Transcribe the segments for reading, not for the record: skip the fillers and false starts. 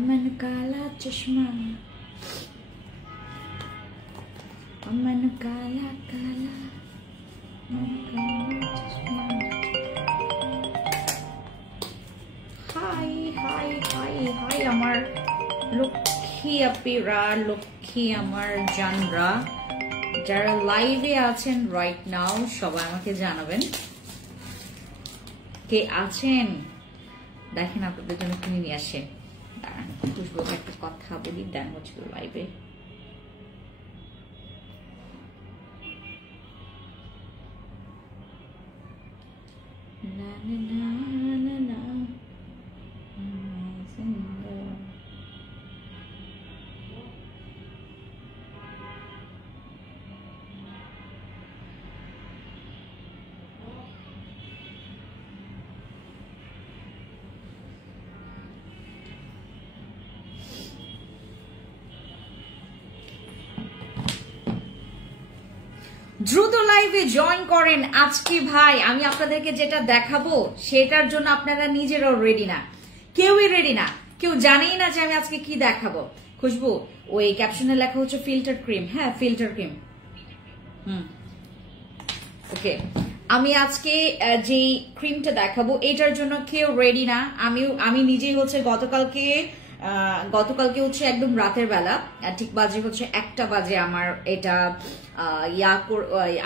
अमन काला चश्मा अमन काला काला चश्मा हाय हाय हाय हाय আমার লক্ষ্মী আপিরা লক্ষ্মী আমার জানরা যারা লাইভে আছেন রাইট নাও সবাই আমাকে জানাবেন কে আছেন দেখেন আপনাদের জন্য কি নিয়ে আসে খুশবু একটা কথা বলি দেন হচ্ছে লাইভে না না না না দ্রুত লাইভে জয়েন করেন আজকে ভাই আমি আপনাদেরকে যেটা দেখাবো সেটার জন্য আপনারা নিজেরাও রেডি না কেউই রেডি না কেউ জানেই না যে আমি আজকে কি দেখাবো খুশবু ওই ক্যাপশনে লেখা হচ্ছে ফিল্টার ক্রিম হ্যাঁ ফিল্টার ক্রিম ওকে আমি আজকে যে ক্রিমটা দেখাবো এটার জন্য কেউ রেডি না আমি নিজেই হচ্ছে গতকালকে হচ্ছে একদম রাতের বেলা ঠিক বাজে হচ্ছে 1টা বাজে আমার এটা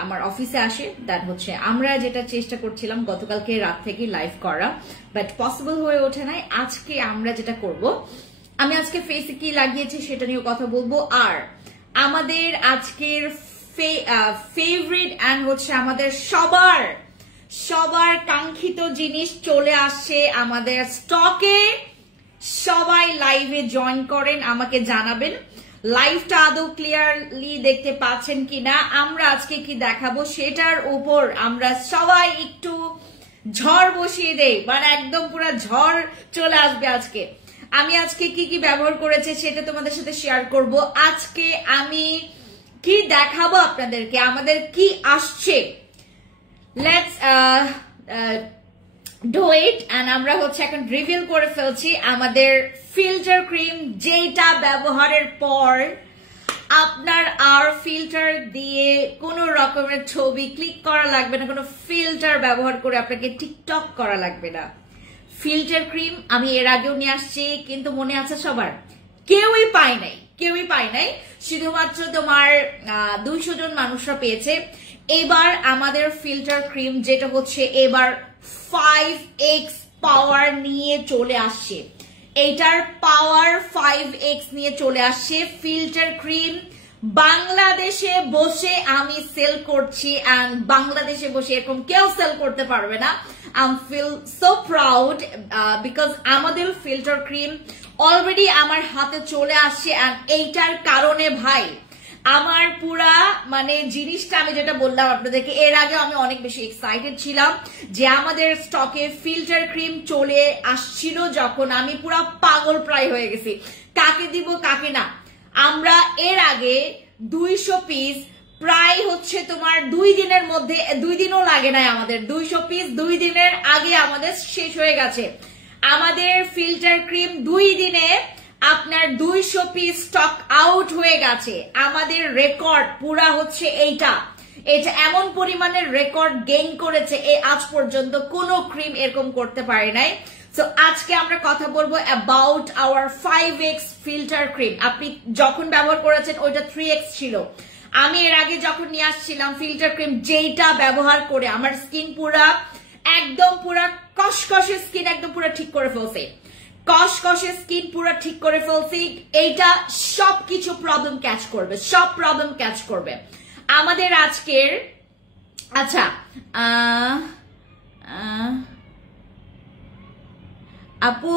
আমার অফিসে আসে দ্যাট হচ্ছে আমরা যেটা চেষ্টা করছিলাম গতকালকে রাত থেকে লাইভ করা বাট পসিবল হয়ে ওঠে নাই আজকে আমরা যেটা করব আমি আজকে ফেসে কি লাগিয়েছি সেটা নিয়ে কথা বলবো আর আমাদের আজকের ফেভারিট এন্ড হচ্ছে আমাদের সবার কাঙ্ক্ষিত জিনিস চলে আসছে আমাদের স্টকে সবাই লাইভে জয়েন করেন আমাকে জানাবেন লাইভটা আদৌ ক্লিয়ারলি দেখতে পাচ্ছেন কিনা আমরা আজকে কি দেখাবো সেটার উপর আমরা সবাই একটু ঝড় বসিয়ে দেই মানে একদম পুরো ঝড় চলে আসবে আজকে আমি আজকে কি কি ব্যবহার করেছি সেটা তোমাদের সাথে শেয়ার করব আজকে আমি কি দেখাবো আপনাদেরকে আমাদের কি আসছে লেটস ডু ইট এন্ড আমরা হচ্ছে এখন রিভিল করে ফেলছি আমাদের ফিল্টার ক্রিম যেটা ব্যবহারের পর আপনার আর ফিল্টার দিয়ে কোনো রকমের ছবি ক্লিক করা লাগবে না কোনো ফিল্টার ব্যবহার করে আপনাকে টিকটক করা লাগবে না ফিল্টার ক্রিম আমি এর আগেও নিয়ে আসছি কিন্তু মনে আছে সবার কেউই পায় নাই শুধুমাত্র তোমার 200 জন মানুষরা পেয়েছে এবার আমাদের ফিল্টার ক্রিম যেটা হচ্ছে এবার 5x পাওয়ার নিয়ে চলে আসছে এটার পাওয়ার 5x নিয়ে চলে আসছে ফিল্টার ক্রিম বাংলাদেশে বসে আমি সেল করছি এন্ড বাংলাদেশে বসে এরকম কেউ সেল করতে পারবে না I feel so proud because আমাদের ফিল্টার ক্রিম অলরেডি আমার হাতে চলে আসছে এন্ড এইটার কারণে ভাই আমার পুরা মানে জিনিসটা আমি যেটা বললাম আপনাদেরকে এর আগে আমি অনেক বেশি এক্সাইটেড ছিলাম যে আমাদের স্টকে ফিল্টার ক্রিম চলে আসছিল যখন আমি পুরা পাগল প্রায় হয়ে গেছি কাকে দিব কাকে না আমরা এর আগে 200 পিস প্রায় হচ্ছে তোমার 2 দিনের মধ্যে 2 দিনও লাগে না আমাদের 200 পিস 2 দিনের আগে আমাদের শেষ হয়ে গেছে আমাদের ফিল্টার ক্রিম 2 দিনে আপনার 200 পিস স্টক আউট হয়ে গেছে আমাদের রেকর্ড পুরা হচ্ছে এটা এমন পরিমাণের রেকর্ড গেইন করেছে আজ পর্যন্ত কোনো ক্রিম এরকম করতে পারে নাই সো আজকে আমরা কথা বলবো about our 5x filter cream আপনি যখন ব্যবহার করেছেন ওইটা 3x ছিল আমি এর আগে যখন নিয়ে আসছিলাম ফিল্টার ক্রিম যেটা ব্যবহার করে আমার স্কিন পুরা একদম পুরা কসকসে স্কিন একদম পুরা ঠিক করে ফেলছে কসকসে স্কিন পুরো ঠিক করে ফেলছি এইটা সবকিছু প্রবলেম ক্যাচ করবে আমাদের আজকের আচ্ছা আপু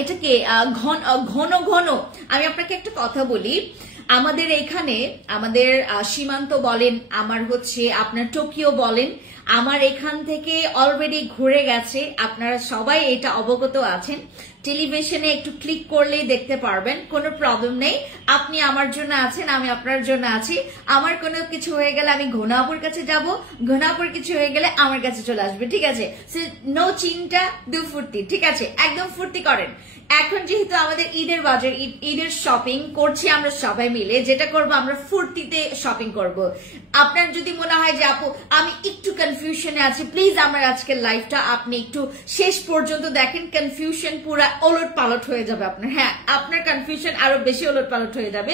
এটাকে ঘন ঘন আমি আপনাকে একটা কথা বলি আমাদের এখানে আমাদের সীমান্ত বলেন আমার হচ্ছে আপনার টোকিও বলেন আমার এখান থেকে অলরেডি ঘুরে গেছে, আপনারা সবাই এটা অবগত আছেন। টেলিভিশনে একটু ক্লিক করলেই দেখতে পারবেন, কোনো প্রবলেম নেই। আপনি আমার জন্য আছেন, আমি আপনার জন্য আছি। আমার কোনো কিছু হয়ে গেলে আমি ঘনাপুর কাছে যাব, ঘনাপুর কিছু হয়ে গেলে আমার কাছে চলে আসবে, ঠিক আছে? নো চিন্তা দু ফুর্তি, ঠিক আছে? একদম ফুর্তি করেন। এখন যেহেতু আমাদের ঈদের বাজার, ঈদের শপিং করছি আমরা সবাই মিলে, যেটা করব আমরা ফুর্তিতে শপিং করব। আপনার যদি মনে হয় যে আপু আমি একটু কনফিউশনে আছি, প্লিজ আমার আজকের লাইভটা আপনি একটু শেষ পর্যন্ত দেখেন। কনফিউশন পুরা ওলট পালট হয়ে যাবে আপনার, হ্যাঁ আপনার কনফিউশন আরো বেশি ওলট পালট হয়ে যাবে।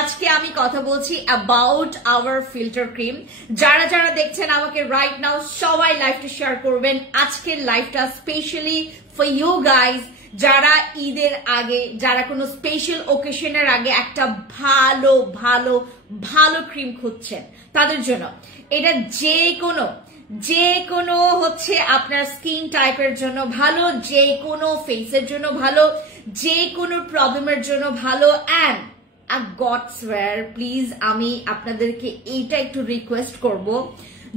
আজকে আমি কথা বলছি অ্যাবাউট আওয়ার ফিল্টার ক্রিম। যারা যারা দেখছেন আমাকে রাইট নাও সবাই লাইভটা শেয়ার করবেন। আজকের লাইভটা স্পেশালি ফর ইউ গাইজ, যারা ঈদের আগে, যারা কোনো স্পেশাল ওকেশনের আগে একটা ভালো ভালো ভালো ক্রিম খুঁজছেন তাদের জন্য। এটা যে কোনো হচ্ছে আপনার স্কিন টাইপের জন্য ভালো, যে কোনো ফেসের জন্য ভালো, যে কোনো প্রবলেমের জন্য ভালো। অ্যান্ড গড সোয়ার প্লিজ আমি আপনাদেরকে এইটা একটু রিকোয়েস্ট করব,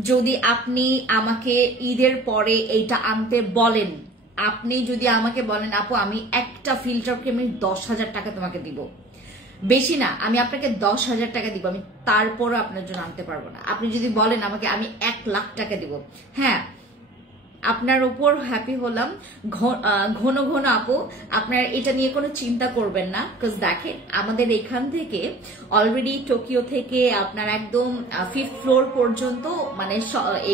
যদি আপনি আমাকে ঈদের পরে এইটা আনতে বলেন, আপনি যদি আমাকে বলেন আপু আমি একটা ফিল্টার ক্রিমে 10,000 টাকা তোমাকে দিব, বেশি না, আমি আপনাকে 10,000 টাকা দিব, আমি তারপরও আপনার জন্য আনতে পারবো না। আপনি যদি বলেন আমাকে আমি 1,00,000 টাকা দিব, হ্যাঁ আপনার উপর হ্যাপি হলাম। ঘন ঘন আপু আপনার এটা নিয়ে কোনো চিন্তা করবেন না, বিকজ দেখেন আমাদের এখান থেকে অলরেডি টোকিও থেকে আপনার একদম 5th ফ্লোর পর্যন্ত মানে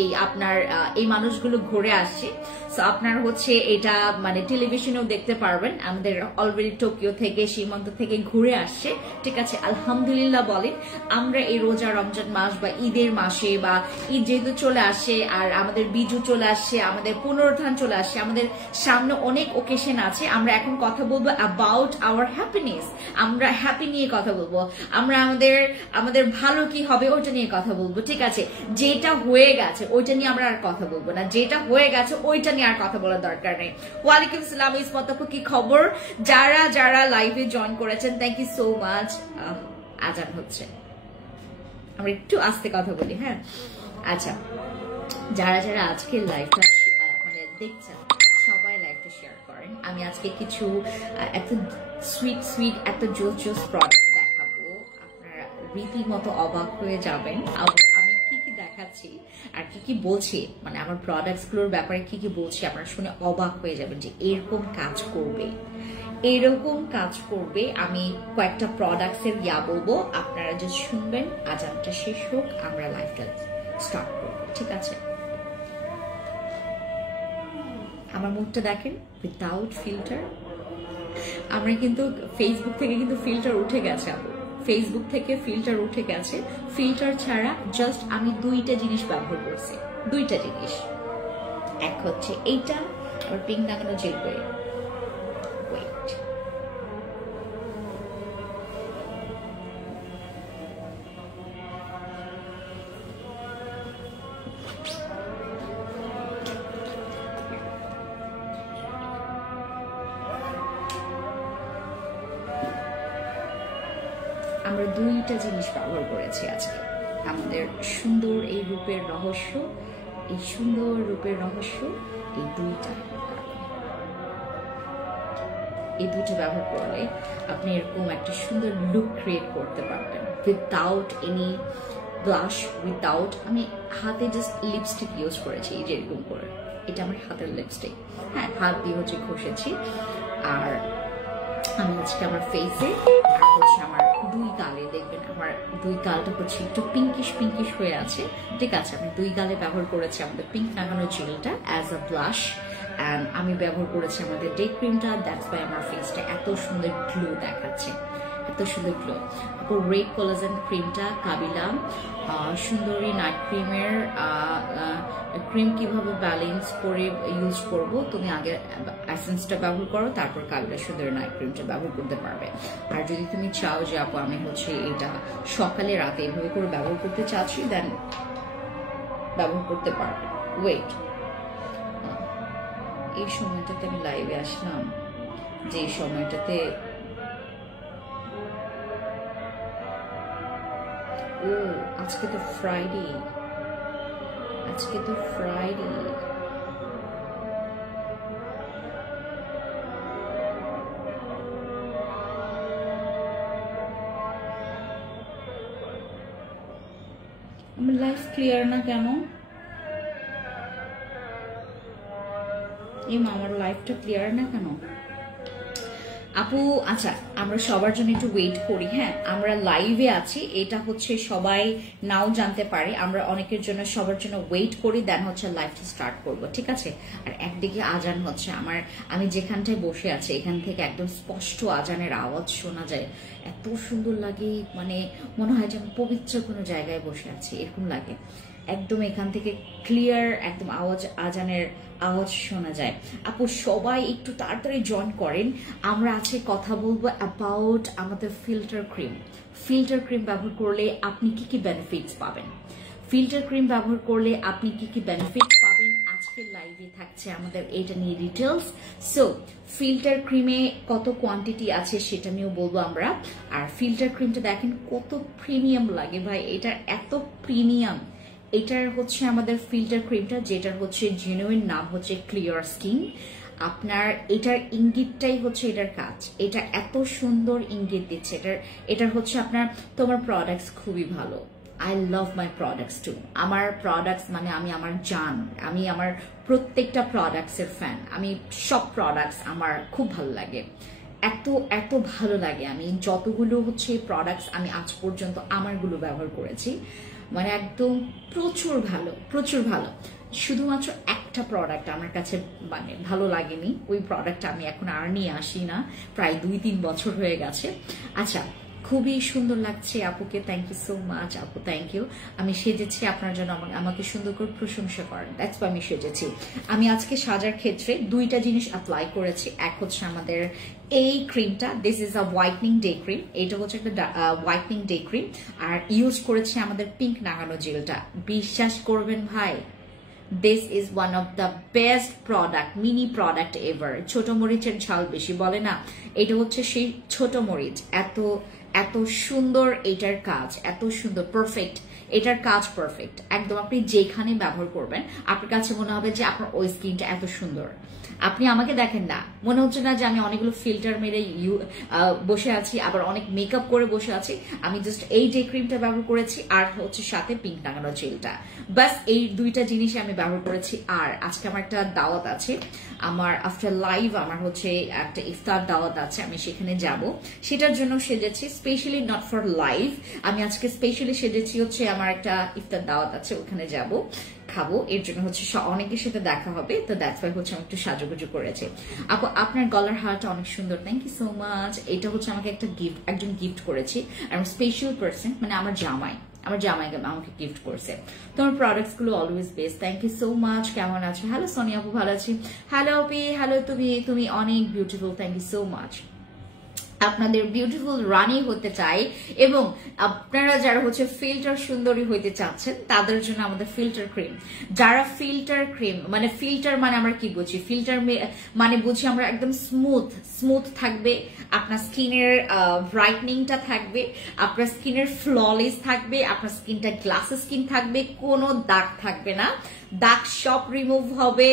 এই আপনার এই মানুষগুলো ঘুরে আসছে। সো আপনার হচ্ছে এটা মানে টেলিভিশনেও দেখতে পারবেন, আমাদের অলরেডি টোকিও থেকে সীমান্ত থেকে ঘুরে আসছে, ঠিক আছে? আলহামদুলিল্লাহ বলেন। আমরা এই রোজা রমজান মাস বা ঈদের মাসে বা ঈদ যেহেতু চলে আসে, আর আমাদের বিজু চলে আসছে, আমাদের পুনরুত্থান চলে আসছে, আমাদের সামনে অনেক ওকেশন আছে। আমরা এখন কথা বলবো অ্যাবাউট আওয়ার হ্যাপিনেস, আমরা হ্যাপি নিয়ে কথা বলবো, আমরা আমাদের ভালো কি হবে ওইটা নিয়ে কথা বলবো, ঠিক আছে? যেটা হয়ে গেছে ওইটা নিয়ে আমরা আর কথা বলবো না, যেটা হয়ে গেছে ওইটা নিয়ে আর কথা বলার দরকার নেই। ওয়ালাইকুম আসসালাম ইসমত আপু, কি খবর? যারা যারা লাইভে জয়েন করেছেন থ্যাংক ইউ সো মাচ। আজান হচ্ছে, আমরা একটু আস্তে কথা বলি, হ্যাঁ? আচ্ছা, যারা যারা আজকের লাইভটা মানে দেখছেন সবাই লাইভটা শেয়ার করেন। আমি আজকে কিছু এত সুইট এত জোস প্রোডাক্ট দেখাবো, আপনারা রীতিমতো অবাক হয়ে যাবেন। আমি কি কি দেখাচ্ছি আর কি কি বলছি, মানে আমার প্রোডাক্টস গুলোর ব্যাপারে কি কি বলছি, আপনারা শুনে অবাক হয়ে যাবেন যে এরকম কাজ করবে, এরকম কাজ করবে। আমি কয়েকটা প্রোডাক্টস এর বলবো, আপনারা যে শুনবেন, আজানটা শেষ হোক আমরা লাইভটা স্টার্ট করবো, ঠিক আছে? আমার মুখটা দেখেন উইদাউট ফিল্টার। আমরা কিন্তু ফেসবুক থেকে কিন্তু ফিল্টার উঠে গেছে, ফেসবুক থেকে ফিল্টার উঠে গেছে। ফিল্টার ছাড়া জাস্ট আমি দুইটা জিনিস ব্যবহার করছি, দুইটা জিনিস। এক হচ্ছে এইটা, আর পিঙ্ক লাগানো জেল বই। ওয়েট, আমরা দুইটা জিনিস ব্যবহার করেছি আজকে। আমাদের সুন্দর এই রূপের রহস্য, এই সুন্দর রূপের রহস্য এই দুইটা ব্যবহার করলে আপনি এরকম একটা সুন্দর লুক ক্রিয়েট করতে পারবেন উইদাউট এনি ব্লাশ, উইদাউট। আমি হাতে জাস্ট লিপস্টিক ইউজ করেছি, এই যে এরকম করে, এটা আমার হাতের লিপস্টিক, হ্যাঁ হাত দিয়ে হচ্ছে ঘষেছি। আর আমি আজকে আমার ফেসে আর হচ্ছে আমার দুই গালে, দেখবেন আমার দুই গালটা হচ্ছে একটু পিঙ্কিশ হয়ে আছে, ঠিক আছে? আমি দুই গালে ব্যবহার করেছি আমাদের পিঙ্ক লাগানো জেলটা অ্যাজ আ ব্লাশ, অ্যান্ড আমি ব্যবহার করেছি আমাদের ডে ক্রিমটা। দ্যাটস ওয়াই আমার ফেসটা এত সুন্দর গ্লো দেখাচ্ছে, এত সুন্দর গ্লো। তারপর রেড কোলাজেন ক্রিমটা কাবিলা সুন্দরী নাইট ক্রিমের ক্রিম কিভাবে ব্যালেন্স করে ইউজ করব, তুমি আগে এসেন্সটা ব্যবহার করো, তারপর কাবিলা সুন্দরী নাইট ক্রিমটা ব্যবহার করতে পারবে। আর যদি তুমি চাও যে আপু আমি হচ্ছে এটা সকালে রাতে এভাবে করে ব্যবহার করতে চাচ্ছি, দেন ব্যবহার করতে পারবে। ওয়েট, এই সময়টাতে আমি লাইভে আসলাম, যে সময়টাতে ও আজকে তো ফ্রাইডে, আজকে তো ফ্রাইডে। আমার লাইফ ক্লিয়ার না কেন? এই আমার লাইফটা ক্লিয়ার না কেন আপু? আচ্ছা, আমরা সবার জন্য একটু ওয়েট করি। হ্যাঁ, আমরা লাইভে আছি, এটা হচ্ছে সবাই নাও জানতে পারে। আমরা অনেকের জন্য সবার জন্য ওয়েট করি, দেন হচ্ছে লাইভটা স্টার্ট করব, ঠিক আছে? আর একদিকে আজান হচ্ছে, আমি যেখানটায় বসে আছি এখান থেকে একদম স্পষ্ট আজানের আওয়াজ শোনা যায়। এত সুন্দর লাগে, মানে মনে হয় যে আমি পবিত্র কোনো জায়গায় বসে আছি, এরকম লাগে। একদম এখান থেকে ক্লিয়ার একদম আজানের আওয়াজ শোনা যায়। আপু সবাই একটু তাড়াতাড়ি জয়েন করেন। আমরা আজকে কথা বলবো অ্যাবাউট আমাদের ফিল্টার ক্রিম। ফিল্টার ক্রিম ব্যবহার করলে আপনি কি কি বেনিফিটস পাবেন, ফিল্টার ক্রিম ব্যবহার করলে আপনি কি কি বেনিফিটস পাবেন, আজকে লাইভে থাকছে আমাদের এটা নিয়ে ডিটেলস। সো ফিল্টার ক্রিমে কত কোয়ান্টিটি আছে সেটা নিয়েও বলবো আমরা। আর ফিল্টার ক্রিমটা দেখেন কত প্রিমিয়াম লাগে ভাই, এটা এত প্রিমিয়াম। এটার হচ্ছে আমাদের ফিল্টার ক্রিমটা, যেটার হচ্ছে জেনুইন নাম হচ্ছে ক্লিয়ার স্কিন। আপনার এটার ইঙ্গিতটাই হচ্ছে এটার কাজ, এটা এত সুন্দর ইঙ্গিত দিচ্ছে। এটার হচ্ছে আপনার তোমার প্রোডাক্টস খুবই ভালো। I love my products too. আমার প্রোডাক্টস মানে আমি আমার জান, আমি আমার প্রত্যেকটা প্রোডাক্টসের ফ্যান। আমি সব প্রোডাক্টস আমার খুব ভালো লাগে, এত এত ভালো লাগে। আমি যতগুলো হচ্ছে প্রোডাক্টস আমি আজ পর্যন্ত আমারগুলো ব্যবহার করেছি, মানে একদম প্রচুর ভালো, প্রচুর ভালো। শুধুমাত্র একটা প্রোডাক্ট আমার কাছে মানে ভালো লাগেনি, ওই প্রোডাক্টটা আমি এখন আর নিয়ে আসি না, প্রায় 2-3 বছর হয়ে গেছে। আচ্ছা, খুবই সুন্দর লাগছে আপুকে, থ্যাংক ইউ সো মাচ আপু, থ্যাংক ইউ। আমি সেজেছি আপনার জন্য, আমাকে সুন্দর করে প্রশংসা করেন, দ্যাটস ওয়াই আমি সেজেছি। আমি আজকে সাজার ক্ষেত্রে দুইটা জিনিস অ্যাপ্লাই করেছি। এক হচ্ছে আমাদের এই ক্রিমটা, this is a whitening day cream, এটা হচ্ছে একটা হোয়াইটনিং ডে ক্রিম। আর ইউজ করেছি আমাদের পিঙ্ক নাগানো জেলটা। বিশ্বাস করবেন ভাই, this is one of the best product, mini product ever. ছোট মরিচের ঝাল বেশি বলে না, এটা হচ্ছে সেই ছোট মরিচ। এত এত সুন্দর এটার কাজ, এত সুন্দর, পারফেক্ট। এটার কাজ পারফেক্ট একদম। আপনি যেখানে ব্যবহার করবেন আপনার কাছে মনে হবে যে আপনার ওই স্কিনটা এত সুন্দর। আপনি আমাকে দেখেন না, মনে হচ্ছে না যে আমি অনেকগুলো ফিল্টার মেরে বসে আছি, আবার অনেক মেকআপ করে বসে আছি। আমি জাস্ট এই ডে ক্রিমটা ব্যবহার করেছি, আর হচ্ছে সাথে পিঙ্ক নাগানো জেলটা, বাস এই দুইটা জিনিসই আমি ব্যবহার করেছি। আর আজকে আমার একটা দাওয়াত আছে, আমার আফটার লাইভ আমার হচ্ছে একটা ইফতার দাওয়াত আছে, আমি সেখানে যাব, সেটার জন্য সেজেছি স্পেশালি, নট ফর লাইভ। আমি আজকে স্পেশালি সেজেছি হচ্ছে আমার একটা ইফতার দাওয়াত আছে, ওখানে যাব, খাবো, এর জন্য হচ্ছে অনেকের সাথে দেখা হবে, তো দ্যাটস ওয়াই হচ্ছে আমি একটু সাজুগুজু করেছি। আপু আপনার গলার হারটা অনেক সুন্দর, থ্যাংক ইউ সো মাচ। এটা হচ্ছে আমাকে একটা গিফট, একজন গিফট করেছি, আমার স্পেশাল পার্সন, মানে আমার জামাই আমাকে গিফট করছে। তোমার প্রোডাক্টস গুলো always best, thank you so much. কেমন আছো? হ্যালো সোনিয়া আপু, ভালো আছি। হ্যালো আপি, হ্যালো, তুমি অনেক beautiful, thank you so much. আপনাদের বিউটিফুল রানী হতে চাই, এবং আপনারা যারা হচ্ছে ফিল্টার সুন্দরী হইতে চাচ্ছেন তাদের জন্য আমাদের ফিল্টার ক্রিম। যারা ফিল্টার ক্রিম মানে ফিল্টার মানে আমরা কি বুঝি, ফিল্টার মানে বুঝি আমরা একদম স্মুথ থাকবে, আপনার স্কিনের ব্রাইটনিংটা থাকবে, আপনার স্কিনের ফ্ললেস থাকবে, আপনার স্কিনটা গ্লাসি স্কিন থাকবে, কোনো দাগ থাকবে না, দাগ সব রিমুভ হবে।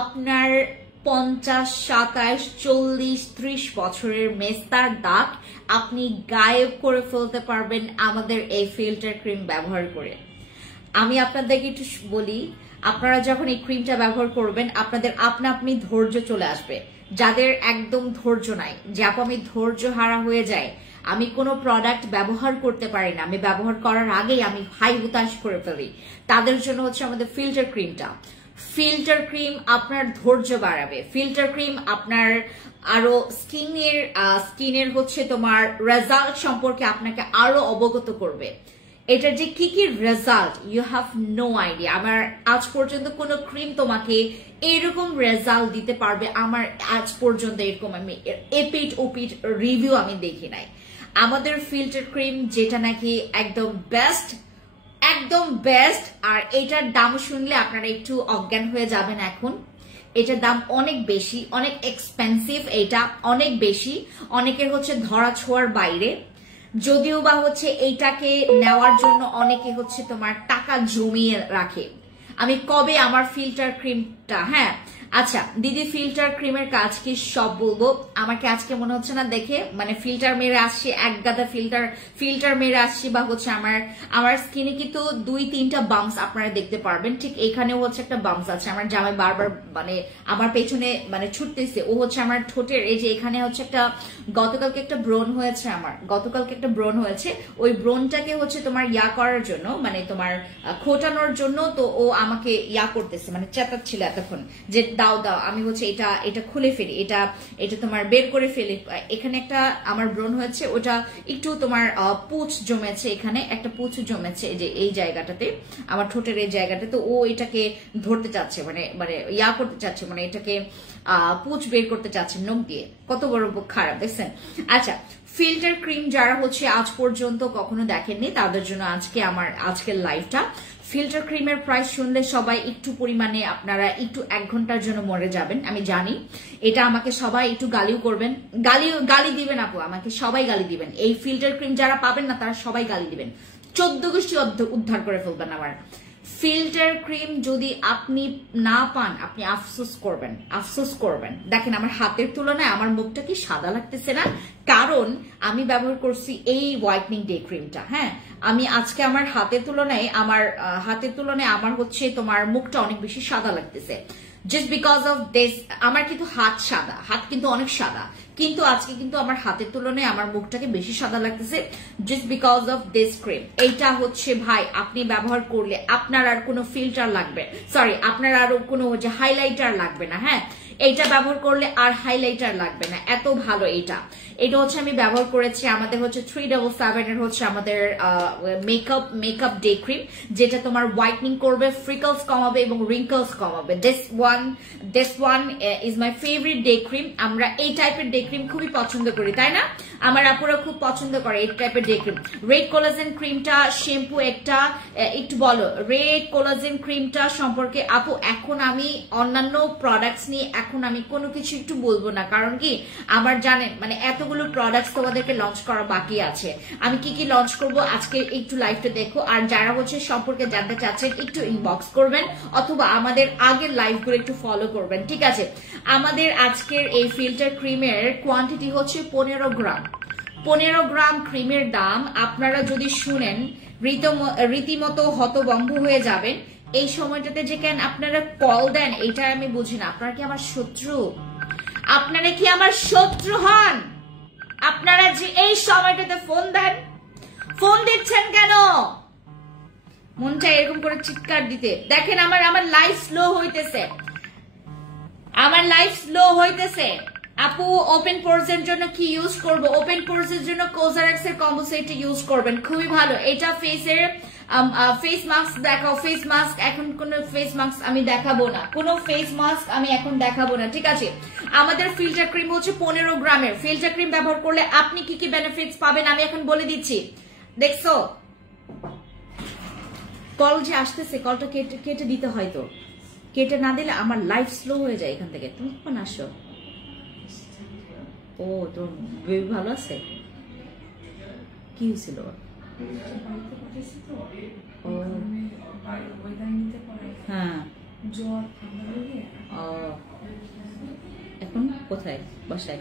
আপনার 50, 27, 40, 30 বছরের মেস্তার দাগ আপনি গায়েব করে ফেলতে পারবেন আমাদের এই ফিল্টার ক্রিম ব্যবহার করে। আমি আপনাদেরকে একটু বলি, আপনারা যখন এই ক্রিমটা ব্যবহার করবেন আপনাদের আপনি ধৈর্য চলে আসবে। যাদের একদম ধৈর্য নাই, যে আপু আমি ধৈর্য হারা হয়ে যায়, আমি কোনো প্রোডাক্ট ব্যবহার করতে পারি না, আমি ব্যবহার করার আগেই আমি হাই হুতাশ করে ফেলি, তাদের জন্য হচ্ছে আমাদের ফিল্টার ক্রিমটা। ফিল্টার ক্রিম আপনার ধৈর্য বাড়াবে, ফিল্টার ক্রিম আপনার আরো স্কিনের হচ্ছে তোমার রেজাল্ট সম্পর্কে আপনাকে আরো অবগত করবে। এটার যে কি কি result you have no idea. আমার আজ পর্যন্ত কোনো ক্রিম তোমাকে এরকম রেজাল্ট দিতে পারবে, আমার আজ পর্যন্ত এরকম আমি এপিট ওপিট রিভিউ আমি দেখি নাই। আমাদের ফিল্টার ক্রিম যেটা নাকি একদম বেস্ট, একদম বেস্ট। আর এটার দাম শুনলে আপনারা একটু অজ্ঞান হয়ে যাবেন। এখন এটার দাম অনেক বেশি, অনেক এক্সপেন্সিভ, এটা অনেক বেশি, অনেকের হচ্ছে ধরা ছোঁয়ার বাইরে। যদিও বা হচ্ছে এইটাকে নেওয়ার জন্য অনেকে হচ্ছে তোমার টাকা জমিয়ে রাখে। আমি কবে আমার ফিল্টার ক্রিমটা, হ্যাঁ আচ্ছা দিদি ফিল্টার ক্রিমের কাজ কি সব বলবো। আমাকে আজকে মনে হচ্ছে না দেখে মানে ফিল্টার মেরে আসছি, এক গাদা ফিল্টার মেরে আসছি, বা হচ্ছে আমার স্কিনে কিন্তু 2-3টা বাম্পস আপনারা দেখতে পারবেন। ঠিক এখানেও হচ্ছে একটা বাম্পস আছে, আমার জামাই বারবার মানে আমার পেছনে মানে ছুটতেছে, ও হচ্ছে আমার ঠোঁটের এই যে এখানে হচ্ছে একটা গতকালকে একটা ব্রণ হয়েছে, ওই ব্রণটাকে হচ্ছে তোমার করার জন্য মানে তোমার খোটানোর জন্য, তো ও আমাকে করতেছে মানে চেতাচ্ছিল এতক্ষণ যে দাও আমি হচ্ছে এটা খুলে ফেলি, এটা তোমার বের করে ফেলি। এখানে একটা আমার ব্রণ হয়েছে, ওটা একটু তোমার পুঁছ জমেছে, এখানে একটা পুঁছ জমেছে এই যে এই জায়গাটাতে, আমার ঠোঁটের এই জায়গাটা, তো ও এটাকে ধরতে চাচ্ছে মানে মানে করতে চাচ্ছে, মানে এটাকে পুঁছ বের করতে চাচ্ছে নখ দিয়ে। কত বড় খারাপ দেখছেন। আচ্ছা ফিল্টার ক্রিম যারা হচ্ছে আজ পর্যন্ত কখনো দেখেননি তাদের জন্য আজকের লাইভটা। ফিল্টার ক্রিমের প্রাইস শুনলে সবাই একটু পরিমাণে আপনারা একটু 1 ঘন্টার জন্য মরে যাবেন, আমি জানি। এটা আমাকে সবাই একটু গালিও করবেন, গালি দিবেন আপু, আমাকে সবাই গালি দিবেন। এই ফিল্টার ক্রিম যারা পাবেন না তারা সবাই গালি দিবেন, 14 গোষ্ঠী উদ্ধার করে ফেলবেন। আমার ফিল্টার ক্রিম যদি আপনি না পান আপনি আফসোস করবেন। দেখেন আমার হাতের তুলনায় আমার মুখটা কি সাদা লাগতেছে না, কারণ আমি ব্যবহার করছি এই হোয়াইটনিং ডে ক্রিমটা। হ্যাঁ আমি আজকে আমার হাতের তুলনায় আমার হচ্ছে তোমার মুখটা অনেক বেশি সাদা লাগতেছে, জাস্ট বিকজ অফ দিস। আমার কিন্তু হাত কিন্তু অনেক সাদা, কিন্তু আজকে কিন্তু আমার হাতের তুলনায় আমার মুখটাকে বেশি সাদা লাগতেছে, just because of this cream. এইটা হচ্ছে ভাই আপনি ব্যবহার করলে আপনার আর কোনো ফিল্টার লাগবে, সরি আপনার আরো কোনো যে হাইলাইটার লাগবে না। হ্যাঁ এইটা ব্যবহার করলে আর হাইলাইটার লাগবে না, এত ভালো এটা হচ্ছে আমি ব্যবহার করেছি। আমাদের হচ্ছে 377 এর হচ্ছে আমাদের মেকআপ ডে ক্রিম, যেটা তোমার হোয়াইটনিং করবে, ফ্রিকলস কমাবে এবং রিঙ্কলস কমাবে। This one is my favourite day cream. আমরা এই টাইপের ডে ক্রিম খুবই পছন্দ করি, তাই না? আমার আপুরা খুব পছন্দ করে এই টাইপের ডে ক্রিম। রেড কোলাজেন ক্রিমটা শ্যাম্পু একটা একটু বলো রেড কোলাজেন ক্রিমটা সম্পর্কে আপু। এখন আমি অন্যান্য প্রোডাক্টস নিয়ে এখন আমি কোনো কিছু একটু বলবো না, কারণ কি আমার জানেন মানে এতগুলো প্রোডাক্টস তোমাদেরকে লঞ্চ করা বাকি আছে। আমি কি লঞ্চ করব আজকে একটু লাইভটা দেখো, আর যারা হচ্ছে সম্পর্কে জানতে চাচ্ছেন একটু ইনবক্স করবেন অথবা আমাদের আগের লাইভগুলো একটু ফলো করবেন, ঠিক আছে? আমাদের আজকের এই ফিল্টার ক্রিমের কোয়ান্টিটি হচ্ছে 15 গ্রাম। 15 গ্রাম ক্রিমের দাম আপনারা যদি শুনেন রীতিমতো হতভম্ব হয়ে যাবেন। এই সময়টাতে যে কেন আপনারা কল দেন এটা আমি বুঝি না। আপনারা কি আমার শত্রু? আপনারা কি আমার শত্রু হন? আপনারা যে এই সময়টাতে ফোন দিচ্ছেন কেন? মনটা এরকম করে চিৎকার দিতে। দেখেন আমার লাইফ স্লো হইতেছে, আপু ওপেন পোরস এর জন্য কি ইউজ করব? ওপেন পোরস এর জন্য কোজারেক্স এর কম্বো সেট ইউজ করবেন, খুবই ভালো। এটা ফেসের ফেস মাস্ক দেখাও। ফেস মাস্ক এখন কোন ফেস মাস্ক আমি দেখাবো না, আমি এখন দেখাবো না, ঠিক আছে? আমাদের ফিল্টার ক্রিম হচ্ছে 15 গ্রামের। ফিল্টার ক্রিম ব্যবহার করলে আপনি কি বেনিফিটস পাবেন আমি এখন বলে দিচ্ছি। দেখছো কল যে আসতেছে, কলটা কেটে দিতে হয়, তো কেটে না দিলে আমার লাইফ স্লো হয়ে যায় এখান থেকে। তুমি কখন আসো? ও তোর বেবি ভালো আছে? কি হয়েছিল? ও হ্যাঁ এখন কোথায়? বাসায়?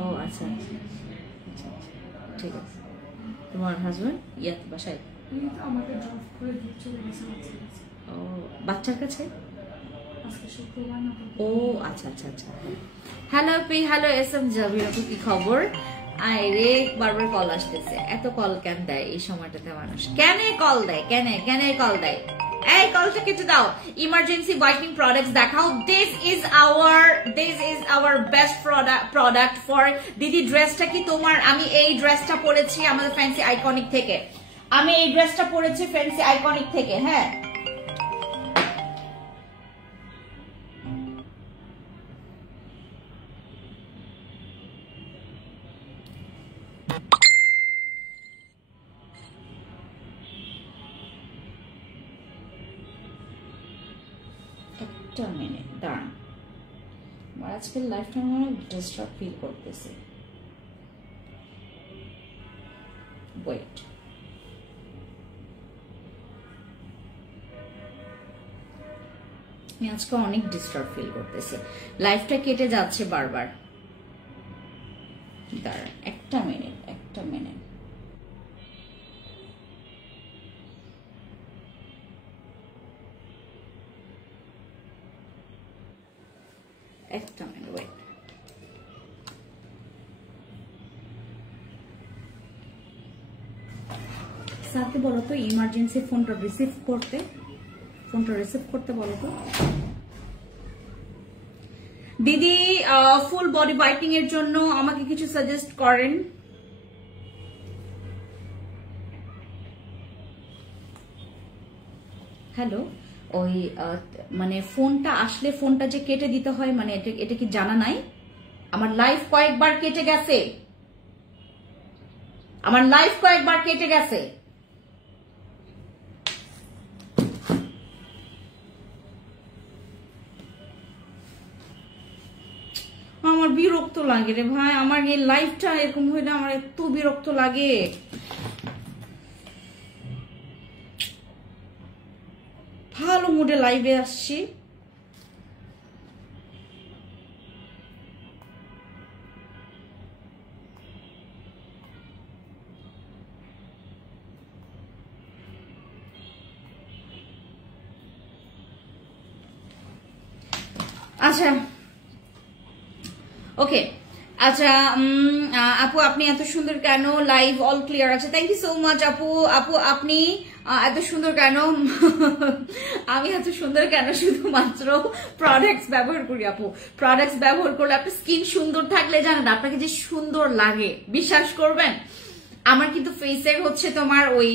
ও আচ্ছা ঠিক আছে। তোমার হাজবেন্ড বাসায়? ও বাচ্চার কাছে? ও আচ্ছা আচ্ছা আচ্ছা। Hello P, hello S M Jabir আপু, কি খবর? আরে বারবার কল আসতেছে, এত কল কেন দেয় এই সময়টাতে মানুষ? কেন কল দেয়? এই কলটা কেটে দাও। ইমার্জেন্সি হোয়াইটনিং প্রোডাক্টস দেখাও। This is our best product for দিদি। ড্রেসটা কি তোমার? আমি এই ড্রেসটা পরেছি আমাদের ফ্যান্সি আইকনিক থেকে, হ্যাঁ একটা মিনিট দাঁড়ান, আমার আজকের লাইফটা আমার ডিস্টার্ব ফিল করতেছে। ওয়েট আজকে অনেক ডিস্টার্ব ফিল করতেছি, লাইফটা কেটে যাচ্ছে বারবার। দাঁড়া একটা মিনিট একটা মিনিট। ওয়েট, স্যারকে বলো তো ইমার্জেন্সি ফোনটা রিসিভ করতে বলো তো। দিদি ফুল বডি হোয়াইটনিং এর জন্য আমাকে কিছু সাজেস্ট করেন। হ্যালো, ওই মানে ফোনটা আসলে ফোনটা যে কেটে দিতে হয়, মানে এটা কি জানা নাই? আমার লাইফ কয়েকবার কেটে গেছে, আমার বিরক্ত লাগে রে ভাই, আমার এই লাইফটা এরকম হইলে আমার এত বিরক্ত লাগে। ভালো মুডে লাইভে আসছি, আচ্ছা ওকে। আচ্ছা আপু আপনি এত সুন্দর কেন? লাইভ অল ক্লিয়ার আছে, থ্যাংক ইউ সো মাচ আপু। আপু আপনি এত সুন্দর কেন? আমি এত সুন্দর কেন? শুধুমাত্র প্রোডাক্টস ব্যবহার করি আপু। প্রোডাক্টস ব্যবহার করলে আপনার স্কিন সুন্দর থাকলে জানেন আপনাকে যে সুন্দর লাগে, বিশ্বাস করবেন। আমার কিন্তু ফেসের হচ্ছে তোমার ওই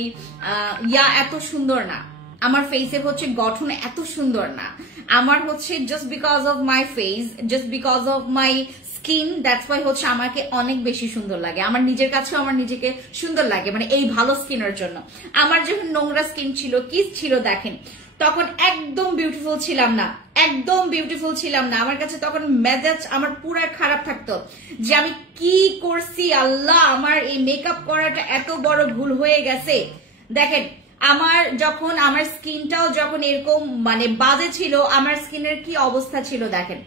এত সুন্দর না, আমার ফেসের হচ্ছে গঠন এত সুন্দর না। আমার হচ্ছে just because of my face, just because of my skin, that's why হচ্ছে আমাকে অনেক বেশি সুন্দর লাগে। আমার নিজের কাছেও আমার নিজেকে সুন্দর লাগে, মানে এই ভালো স্কিনের জন্য। আমার যখন নোংরা স্কিন ছিল, কি ছিল দেখেন, তখন একদম বিউটিফুল ছিলাম না, একদম বিউটিফুল ছিলাম না। আমার কাছে তখন মেজাজ আমার পুরো খারাপ থাকতো যে আমি কি করছি আল্লাহ, আমার এই মেকআপ করাটা এত বড় ভুল হয়ে গেছে। দেখেন আমার যখন আমার স্কিনটাও যখন এরকম মানে বাজে ছিল, আমার স্কিনের কি অবস্থা ছিল দেখেন,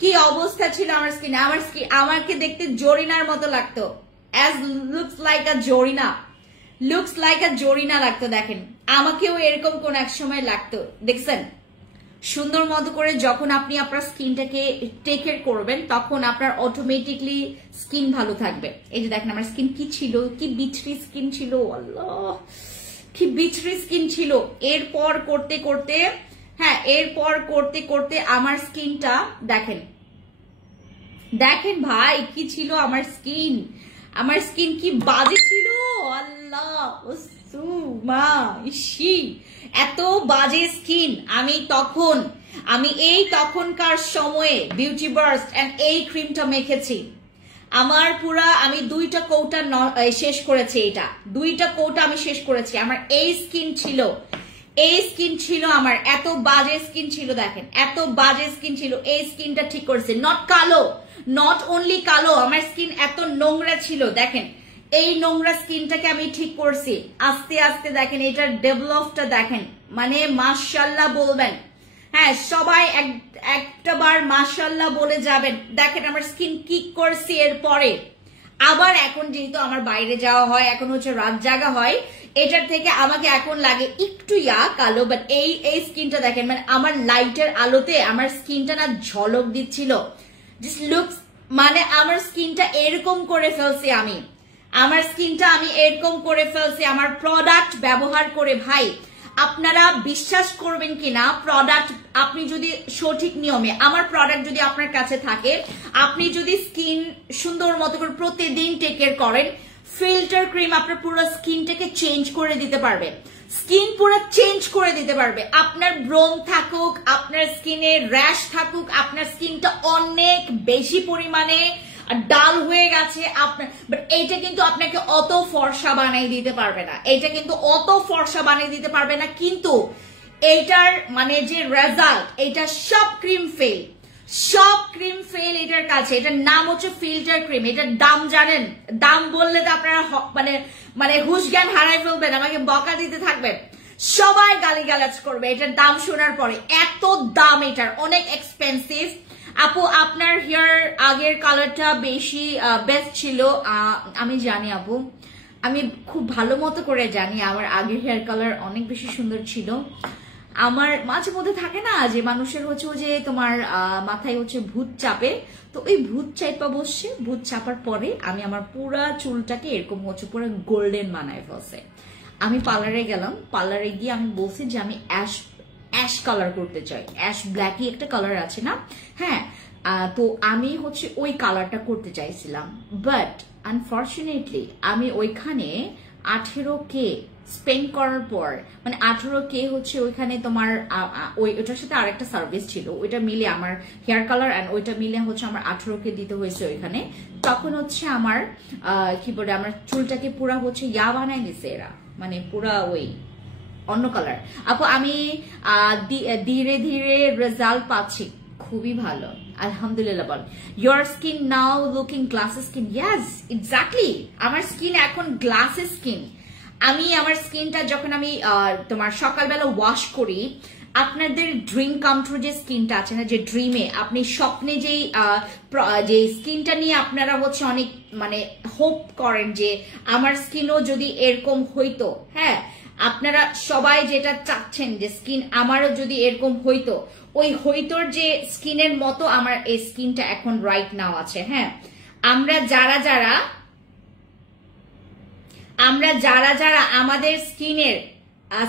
কি অবস্থা ছিল আমার স্কিন। আমাকে দেখতে জরিনার মতো লাগতো, অ্যাজ লুকস লাইক আ জরিনা লাগতো। দেখেন আমাকেও এরকম কোন এক সময় লাগতো, দেখছেন। সুন্দর মতো করে যখন আপনি আপনার স্কিনটাকে টেক কেয়ার করবেন, তখন আপনার অটোমেটিকলি স্কিন ভালো থাকবে। এই যে দেখেন আমার স্কিন কি ছিল, কি বিচরি স্কিন ছিল, আল্লাহ কি বিচরি স্কিন ছিল। এরপর করতে করতে আমার স্কিনটা দেখেন, দেখেন ভাই কি ছিল আমার স্কিন কি বাজে ছিল, আল্লাহ এত বাজে স্কিন। আমি এই তখনকার সময়ে বিউটি বার্স্ট এন্ড এই ক্রিমটা মেখেছি, আমার পুরা আমি 2টা কৌটা শেষ করেছি, এটা 2টা কৌটা আমি শেষ করেছি। আমার এই স্কিন ছিল আমার এত বাজে স্কিন ছিল, দেখেন এত বাজে স্কিন ছিল। এই স্কিনটা ঠিক করেছে, নট অনলি কালো, আমার স্কিন এত নোংরা ছিল। দেখেন এই নোংরা স্কিনটাকে আমি ঠিক করছি আস্তে আস্তে। দেখেন এটার ডেভেলপটা দেখেন, মানে মাশাআল্লাহ বলবেন। হ্যাঁ সবাই একটা বার মাশাআল্লাহ বলে যাবেন। দেখেন আমার স্কিন কি করছি। এরপরে আবার এখন যেহেতু আমার বাইরে যাওয়া হয়, এখন হচ্ছে রাত জাগা হয়, এটার থেকে আমাকে এখন লাগে একটু কালো, বাট এই স্কিনটা দেখেন, মানে আমার লাইটের আলোতে আমার স্কিনটা না ঝলক দিচ্ছিল, জাস্ট লুকস, মানে আমার স্কিনটা এরকম করে ফেলছি আমি, আমার প্রোডাক্ট ব্যবহার করে। ভাই আপনারা বিশ্বাস করবেন কিনা, প্রোডাক্ট আপনি যদি সঠিক নিয়মে, আমার প্রোডাক্ট যদি আপনার কাছে থাকে, আপনি যদি স্কিন সুন্দর মতো করে প্রতিদিন টেক কেয়ার করেন, ফিল্টার ক্রিম আপনার পুরো স্কিনটাকে চেঞ্জ করে দিতে পারবে, আপনার ব্রণ থাকুক, আপনার স্কিনে র্যাশ থাকুক, আপনার স্কিনটা অনেক বেশি পরিমাণে ডাল হয়ে গেছে আপনার, বাট এইটা কিন্তু আপনাকে অত ফর্সা বানিয়ে দিতে পারবে না, কিন্তু এইটার মানে যে রেজাল্ট, এটা সব ক্রিম ফেল এটার কাছে। এটার নাম হচ্ছে ফিল্টার ক্রিম। এটার দাম জানেন? দাম বললে তো আপনারা মানে হুশ জ্ঞান হারাই ফেলবেন, আমাকে বকা দিতে থাকবেন। সবাই গালিগালাজ করবে এটার দাম শোনার পরে। এত দাম এটার, অনেক এক্সপেন্সিভ। আপু আপনার হেয়ার আগের কালারটা বেশি বেস্ট ছিল। আমি জানি আপু, আমি খুব ভালো মতো করে জানি আমার আগের হেয়ার কালার অনেক বেশি সুন্দর ছিল। আমার মাঝে মধ্যে থাকে না যে মানুষের হচ্ছে যে তোমার মাথায় হচ্ছে ভূত চাপে, তো ওই ভূত চাপা বসছে, ভূত চাপার পরে আমি আমার পুরা চুলটাকে এরকম হচ্ছে পুরো গোল্ডেন বানায় ফেলছে। আমি পার্লারে গেলাম, পার্লারে গিয়ে আমি বলছি যে আমি অ্যাশ কালার করতে চাই, অ্যাশ ব্ল্যাকই একটা কালার আছে না, হ্যাঁ, তো আমি হচ্ছে ওই কালারটা করতে চাইছিলাম। বাট আনফর্চুনেটলি আমি ওইখানে 18K স্পেন্ড করার পর, মানে 18K হচ্ছে ওইখানে তোমার ওইটার সাথে আরেকটা সার্ভিস ছিল, ওইটা মিলে আমার হেয়ার কালার অ্যান্ড ওইটা মিলে হচ্ছে আমার 18K দিতে হয়েছে ওইখানে। তখন হচ্ছে আমার কি বলে আমার চুলটাকে পুরা হচ্ছে ইয়া বানাই দিছে এরা, মানে পুরা ওই অন্য কালার। আপু আমি ধীরে ধীরে রেজাল্ট পাচ্ছি, খুবই ভালো আলহামদুলিল্লাহ। বল your skin now looking glassy skin. Yes exactly, আমার স্কিন এখন গ্লাসি স্কিন। আমি আমার স্কিনটা যখন আমি তোমার সকালবেলা ওয়াশ করি, আপনাদের ড্রিম কাম ট্রু যে স্কিনটা আছে না, যে ড্রিমে আপনি স্বপ্নে যে স্কিনটা নিয়ে আপনারা হচ্ছে অনেক মানে হোপ করেন যে আমার স্কিনও যদি এরকম হইতো, হ্যাঁ, আপনারা সবাই যেটা চাচ্ছেন যে স্কিন আমারও যদি এরকম হইতো, ওই হইতোর যে স্কিনের মতো আমার এই স্কিনটা এখন রাইট নাও আছে। হ্যাঁ, আমরা যারা যারা আমাদের স্কিনের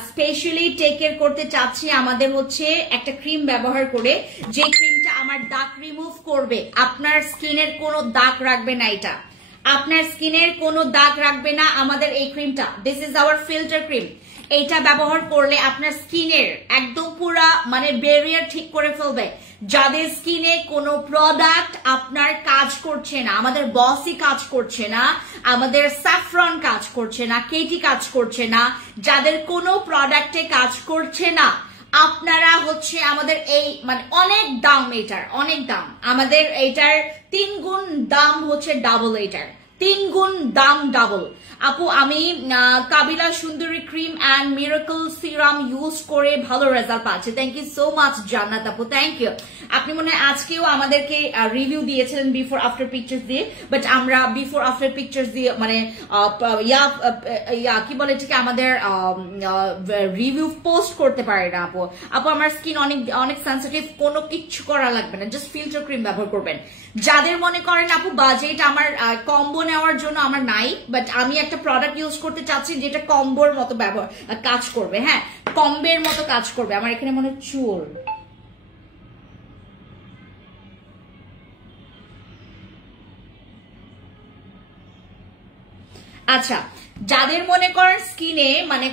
স্পেশালি টেক কেয়ার করতে চাচ্ছি, আমাদের হচ্ছে একটা ক্রিম ব্যবহার করে, যে ক্রিমটা আমার দাগ রিমুভ করবে, আপনার স্কিনের কোনো দাগ রাখবে না, এটা আপনার স্কিনের কোনো দাগ রাখবে না আমাদের এই ক্রিমটা। This is hour filter cream. এইটা ব্যবহার করলে আপনার স্কিনের একদম পুরা মানে ব্যারিয়ার ঠিক করে ফেলবে। যাদের স্কিনে কোনো প্রোডাক্ট আপনার কাজ করছে না, আমাদের বসি কাজ করছে না, আমাদের স্যাফরন কাজ করছে না, কেটি কাজ করছে না, যাদের কোনো প্রোডাক্টে কাজ করছে না, আপনারা হচ্ছে আমাদের এই মানে অনেক দাম, এটার অনেক দাম, আমাদের এটার 3 গুণ দাম হচ্ছে ডাবল, এটার 3 গুণ দাম ডাবল। আপু আমি কাবিলা সুন্দরী cream and miracle serum use করে ভালো রেজাল্ট পাচ্ছি। থ্যাংক ইউ সো মাচ জান্নাত আপু, থ্যাংক ইউ। আপনি মনে হয় আজকেও আমাদেরকে রিভিউ দিয়েছিলেন বিফোর আফটার পিকচার্স দিয়ে, বাট আমরা বিফোর আফটার পিকচার্স দিয়ে মানে কি বলে এটাকে আমাদের রিভিউ পোস্ট করতে পারি না আপু। আপু আমার স্কিন অনেক সেন্সিটিভ, কোনো কিচ্ছু করা লাগবে না, জাস্ট ফিল্টার ক্রিম ব্যবহার করবেন। যাদের মনে করেন আপু বাজেট আমার কম্বো নেওয়ার জন্য আমার নাই, বাট আমি একটা প্রোডাক্ট ইউজ করতে চাচ্ছি যেটা কম্বোর মতো কাজ করবে, হ্যাঁ, কম্বের মতো কাজ করবে। আমার এখানে মনে চুল, আচ্ছা, যাদের মনে করেন স্কিনে মানে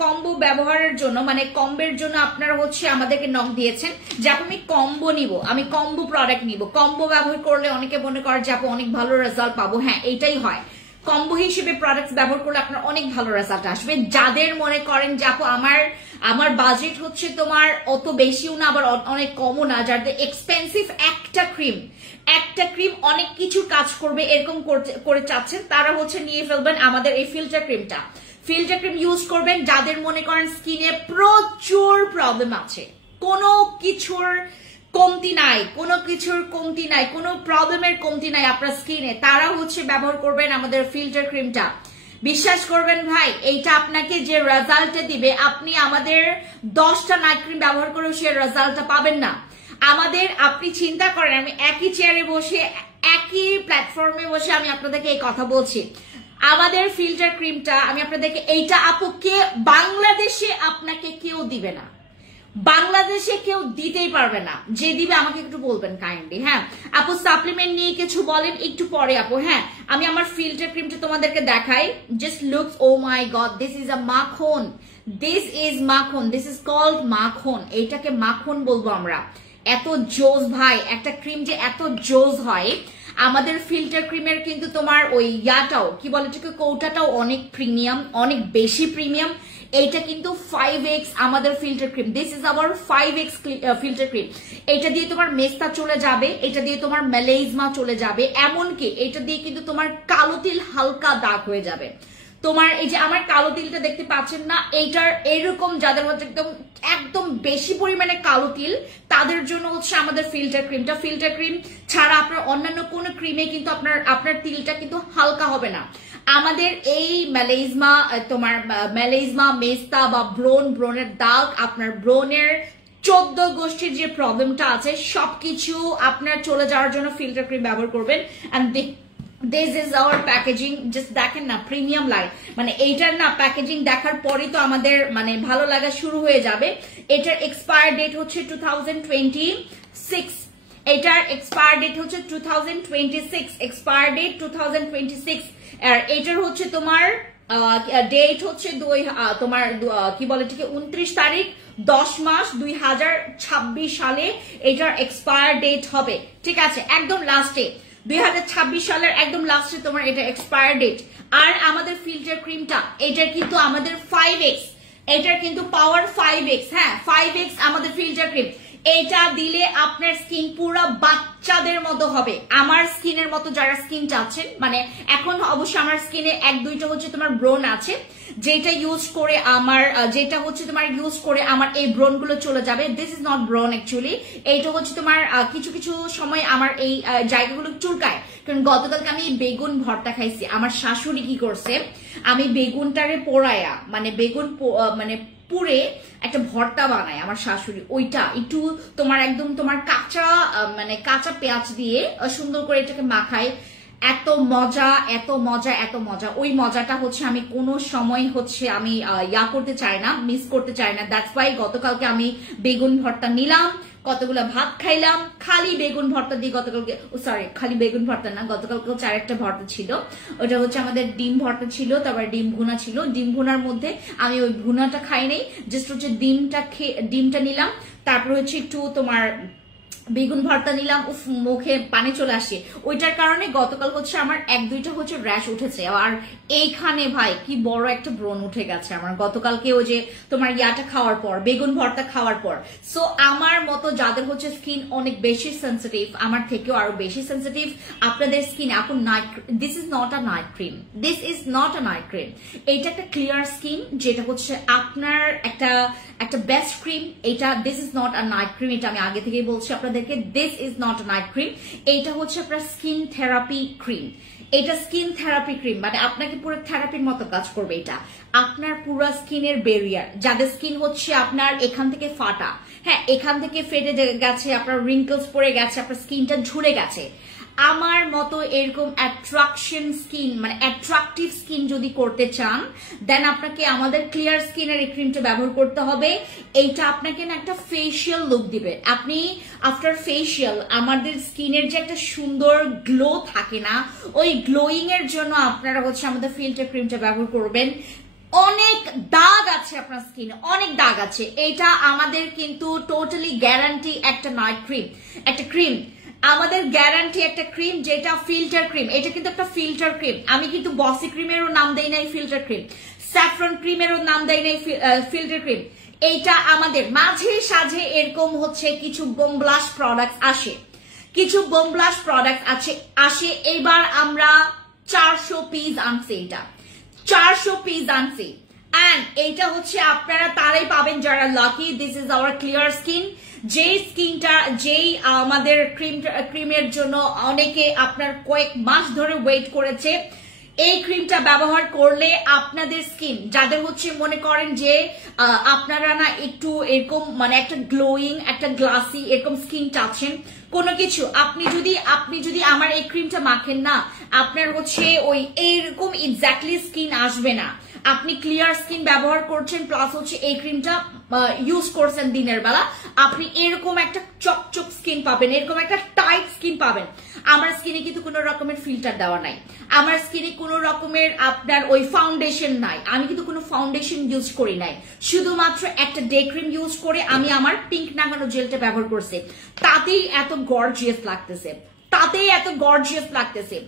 কম্বো ব্যবহারের জন্য, মানে কম্বের জন্য আপনারা হচ্ছে আমাদেরকে নক দিয়েছেন যে আপু আমি কম্বো নিব, আমি কম্বো প্রোডাক্ট নিব, কম্বো ব্যবহার করলে অনেকে মনে করে যে আপু অনেক ভালো রেজাল্ট পাবো। হ্যাঁ, এইটাই হয়, কম্বো হিসেবে প্রোডাক্ট ব্যবহার করলে আপনার অনেক ভালো রেজাল্ট আসবে। যাদের মনে করেন যে আপু আমার বাজেট হচ্ছে তোমার অত বেশিও না আবার অনেক কমও না, যাদের এক্সপেন্সিভ একটা ক্রিম অনেক কিছু কাজ করবে এরকম করে চাচ্ছেন, তারা হচ্ছে নিয়ে ফেলবেন আমাদের এই ফিল্টার ক্রিমটা। ফিল্টার ক্রিম ইউজ করবেন যাদের মনে করেন স্কিনে প্রচুর প্রবলেম আছে, কোনো কিছুর কমতি নাই, কোনো কিছুর কমতি নাই, কোনো প্রবলেমের কমতি নাই আপনার স্কিনে, তারা হচ্ছে ব্যবহার করবেন আমাদের ফিল্টার ক্রিমটা। বিশ্বাস করবেন ভাই, এইটা আপনাকে যে রেজাল্টটা দিবে, আপনি আমাদের 10টা নাইট ক্রিম ব্যবহার করেও সে রেজাল্টটা পাবেন না। আমাদের আপনি চিন্তা করেন, আমি একই চেয়ারে বসে একই প্ল্যাটফর্মে বসে আমি আপনাদেরকে এই কথা বলছি, আমাদের ফিল্টার ক্রিমটা আমি আপনাদেরকে এইটা আপু কে বাংলাদেশে আপনাকে কেউ দিবে না, বাংলাদেশে কেউ দিতেই পারবে না, যে দিবে আমাকে একটু বলবেন কাইন্ডলি। হ্যাঁ আপু সাপ্লিমেন্ট নিয়ে কিছু বলেন একটু পরে আপু। হ্যাঁ আমি আমার ফিল্টার ক্রিমটা তোমাদেরকে দেখাই, just looks, oh my god, this is a মাখন, দিস ইজ মাখন, দিস ইজ কল্ড মাখন, এইটাকে মাখন বলবো আমরা। এত জোস ভাই, একটা ক্রিম যে এত জোস হয়। আমাদের ফিল্টার ক্রিমের কিন্তু তোমার ওই ইয়াটাও কি বলে এটাকে, কৌটাটাও অনেক প্রিমিয়াম, অনেক বেশি প্রিমিয়াম। এইটা কিন্তু 5x আমাদের filter cream, this is hour 5x filter cream. এটা দিয়ে তোমার মেস্তা চলে যাবে, এটা দিয়ে তোমার মেলেজমা চলে যাবে, এমনকি এটা দিয়ে কিন্তু তোমার কালো তিল হালকা দাগ হয়ে যাবে। তোমার এই যে আমার কালো তিলটা দেখতে পাচ্ছেন না, এইটার এরকম যাদের হচ্ছে একদম একদম বেশি পরিমাণে কালো তিল, তাদের জন্য হচ্ছে আমাদের ফিল্টার ক্রিমটা। ফিল্টার ক্রিম ছাড়া আপনার অন্যান্য কোনো ক্রিমে কিন্তু আপনার তিলটা কিন্তু হালকা হবে না। আমাদের এই মেলাইজমা, তোমার মেলাইজমা, মেস্তা বা ব্রণের দাগ, আপনার ব্রণের 14 গোষ্ঠীর যে প্রবলেমটা আছে সবকিছু আপনার চলে যাওয়ার জন্য ফিল্টার ক্রিম ব্যবহার করবেন। And this is our packaging. Just দেখেন না, প্রিমিয়াম লাগে, মানে এইটার না প্যাকেজিং দেখার পরে তো আমাদের মানে ভালো লাগা শুরু হয়ে যাবে। এটার এক্সপায়ার ডেট হচ্ছে 2026, এটার এক্সপায়ার ডেট হচ্ছে 2026, এক্সপায়ার ডেট 2026। আর এটার হচ্ছে তোমার ডেট হচ্ছে তোমার কি বলে ঠিক 29 তারিখ 10 মাস 2026 সালে এটার এক্সপায়ার ডেট হবে। ঠিক আছে, একদম লাস্টে 2026 সালের একদম লাস্টে তোমার এটা এক্সপায়ার ডেট। আর আমাদের ফিল্টার ক্রিমটা এটার কিন্তু আমাদের 5x, এটার কিন্তু পাওয়ার 5x। হ্যাঁ, 5x আমাদের ফিল্টার ক্রিম। এটা দিলে আপনার স্কিন পুরো বাচ্চাদের মতো হবে, আমার স্কিনের মতো যারা স্কিন চাচ্ছেন। মানে এখন অবশ্য আমার স্কিনে 1-2টা হচ্ছে তোমার ব্রণ আছে, যেটা ইউজ করে আমার এই ব্রণ গুলো চলে যাবে। দিস ইজ নট ব্রণ অ্যাকচুয়ালি, এইটা হচ্ছে তোমার কিছু কিছু সময় আমার এই জায়গাগুলো চুলকায়। কারণ গতকালকে আমি বেগুন ভর্তা খাইছি, আমার শাশুড়ি কি করছে, আমি বেগুনটারে পোড়ায়া, মানে বেগুন মানে পুরে একটা ভর্তা বানায় আমার শাশুড়ি, ওইটা একটু তোমার একদম তোমার কাঁচা মানে কাঁচা পেঁয়াজ দিয়ে সুন্দর করে এটাকে মাখায়। এত মজা, এত মজা, এত মজা। ওই মজাটা হচ্ছে আমি কোনো সময় হচ্ছে আমি করতে চাই না, মিস করতে চাই না। দ্যাটস ওয়াই গতকালকে আমি বেগুন ভর্তা নিলাম, কতগুলো ভাত খাইলাম খালি বেগুন ভর্তা দিয়ে। গতকালকে খালি বেগুন ভর্তা না, গতকালকে হচ্ছে আরেকটা ভর্তা ছিল, ওটা হচ্ছে আমাদের ডিম ভর্তা ছিল, তারপর ডিম ভুনা ছিল। ডিম ভুনার মধ্যে আমি ওই ভুনাটা খাই নাই, জাস্ট হচ্ছে ডিমটা নিলাম, তারপর হচ্ছে একটু তোমার বেগুন ভর্তা নিলাম। উফ, মুখে পানি চলে আসে। ওইটার কারণে গতকাল হচ্ছে আমার 1-2টা হচ্ছে র্যাশ উঠেছে। আর এইখানে ভাই কি বড় একটা ব্রণ উঠে গেছে আমার গতকালকে ওই যে তোমার খাওয়ার পর, বেগুন ভর্তা খাওয়ার পর। সো আমার মতো যাদের হচ্ছে স্কিন অনেক বেশি সেন্সিটিভ, আমার থেকেও আরো বেশি সেন্সিটিভ, আপনাদের স্কিন এখন this is not a night cream, this is not a night cream. এইটা একটা ক্লিয়ার স্কিন, যেটা হচ্ছে আপনার একটা বেস্ট ক্রিম। এটা this is not a night cream, এটা আমি আগে থেকেই বলছি আপনাদেরকে, this is not a night cream. এইটা হচ্ছে আপনার স্কিন থেরাপি ক্রিম। এটা স্কিন থেরাপি ক্রিম, মানে আপনাকে পুরো থেরাপির মতো কাজ করবে। এটা আপনার পুরো স্কিনের ব্যারিয়ার, যাদের স্কিন হচ্ছে আপনার এখান থেকে ফাটা, হ্যাঁ এখান থেকে ফেটে গেছে, আপনার রিঙ্কলস পড়ে গেছে, আপনার স্কিনটা ঝুলে গেছে, আমার মতো এরকম অ্যাট্রাকশন স্কিন, মানে অ্যাট্রাকটিভ স্কিন যদি করতে চান, দেন আপনাকে আমাদের ক্লিয়ার স্কিনের এই ক্রিমটা ব্যবহার করতে হবে। এইটা আপনাকে না একটা ফেসিয়াল লুক দিবে। আপনি আফটার ফেসিয়াল আমাদের স্কিনের যে একটা সুন্দর গ্লো থাকে না, ওই গ্লোয়িং এর জন্য আপনারা হচ্ছে আমাদের ফিল্টার ক্রিমটা ব্যবহার করবেন। অনেক দাগ আছে আপনার স্কিনে, অনেক দাগ আছে। এটা আমাদের কিন্তু টোটালি গ্যারান্টি একটা নাইট ক্রিম, একটা ক্রিম আমাদের গ্যারান্টি একটা ক্রিম, যেটা ফিল্টার ক্রিম। এটা কিন্তু একটা ফিল্টার ক্রিম। আমি কিন্তু বসি ক্রিমেরও নাম দেই নাই ফিল্টার ক্রিম, স্যাফরন ক্রিমেরও নাম দেই নাই ফিল্টার ক্রিম। এইটা আমাদের মাঝে সাঝে এরকম হচ্ছে কিছু বোমব্লাস্ট প্রোডাক্ট আসে, কিছু বোমব্লাস্ট প্রোডাক্ট আসে। এবার আমরা 400 পিস আনছি, এটা 400 পিস আনছি। এন্ড এইটা হচ্ছে আপনারা তারাই পাবেন যারা lucky. This is hour clear skin, যেই স্কিনটা, যেই আমাদের ক্রিমের জন্য অনেকে আপনার কয়েক মাস ধরে ওয়েট করেছে। এই ক্রিমটা ব্যবহার করলে আপনাদের স্কিন, যাদের হচ্ছে মনে করেন যে আপনারা না একটু এরকম মানে একটা গ্লোয়িং, একটা গ্লাসি এরকম স্কিন চাচ্ছেন, কোনো কিছু আপনি যদি আমার এই ক্রিমটা মাখেন না, আপনার হচ্ছে ওই এইরকম এক্স্যাক্টলি স্কিন আসবে না। আপনি ক্লিয়ার স্কিন ব্যবহার করছেন, প্লাস হচ্ছে এই ক্রিমটা ইউজ করছেন দিনের বেলা, আপনি এরকম একটা চকচক স্কিন পাবেন, এরকম একটা টাইট স্কিন পাবেন। আমার স্কিনে কিন্তু কোনো রকমের ফিল্টার দেওয়া নাই, আমার স্কিনে কোনো রকমের আপনার ওই ফাউন্ডেশন নাই, আমি কিন্তু কোনো ফাউন্ডেশন ইউজ করি নাই, শুধুমাত্র একটা ডে ক্রিম ইউজ করে আমি আমার পিঙ্ক নাগানো জেলটা ব্যবহার করছি। তাতেই এত গর্জিয়াস লাগতেছে, তাতেই এত গর্জিয়াস লাগতেছে।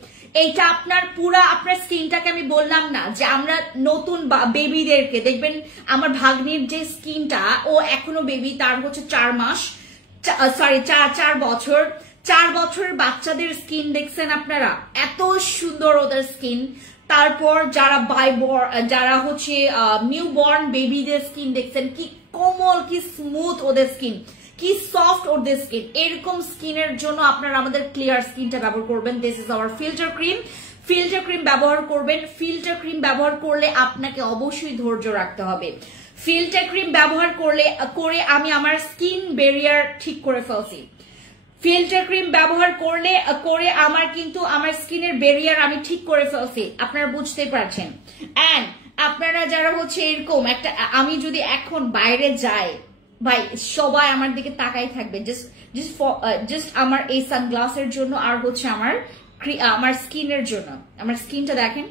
এইটা আপনার পুরা আপনার স্কিনটাকে, আমি বললাম না যে আমরা নতুন বেবিদেরকে দেখবেন, আমার ভাগ্নির যে স্কিনটা, ও এখনো বেবি, তার হচ্ছে 4 মাস, সরি 4 বছর, 4 বছরের বাচ্চাদের স্কিন দেখছেন আপনারা, এত সুন্দর ওদের স্কিন, তারপর যারা হচ্ছে নিউ বর্ন বেবিদের স্কিন দেখছেন কি কোমল, কি স্মুথ ওদের স্কিন, কি সফট ওদের স্কিন, এরকম স্কিনের জন্য আপনারা আমাদের ক্লিয়ার স্কিনটা ব্যবহার করবেন। This is hour filter cream. Filter cream ব্যবহার করবেন। ফিল্টার ক্রিম ব্যবহার করলে আপনাকে অবশ্যই ধৈর্য রাখতে হবে। ফিল্টার ক্রিম ব্যবহার করে আমি আমার স্কিন ব্যারিয়ার ঠিক করে ফেলছি। ফিল্টার ক্রিম ব্যবহার করে আমার স্কিনের ব্যারিয়ার আমি ঠিক করে ফেলছি, আপনারা বুঝতে পারছেন। এন্ড আপনারা যারা হচ্ছে এরকম একটা, আমি যদি এখন বাইরে যাই ভাই সবাই আমার দিকে তাকাই থাকবে জাস্ট আমার এই সানগ্লাসের জন্য আর হচ্ছে আমার স্কিনের জন্য। আমার স্কিনটা দেখেন,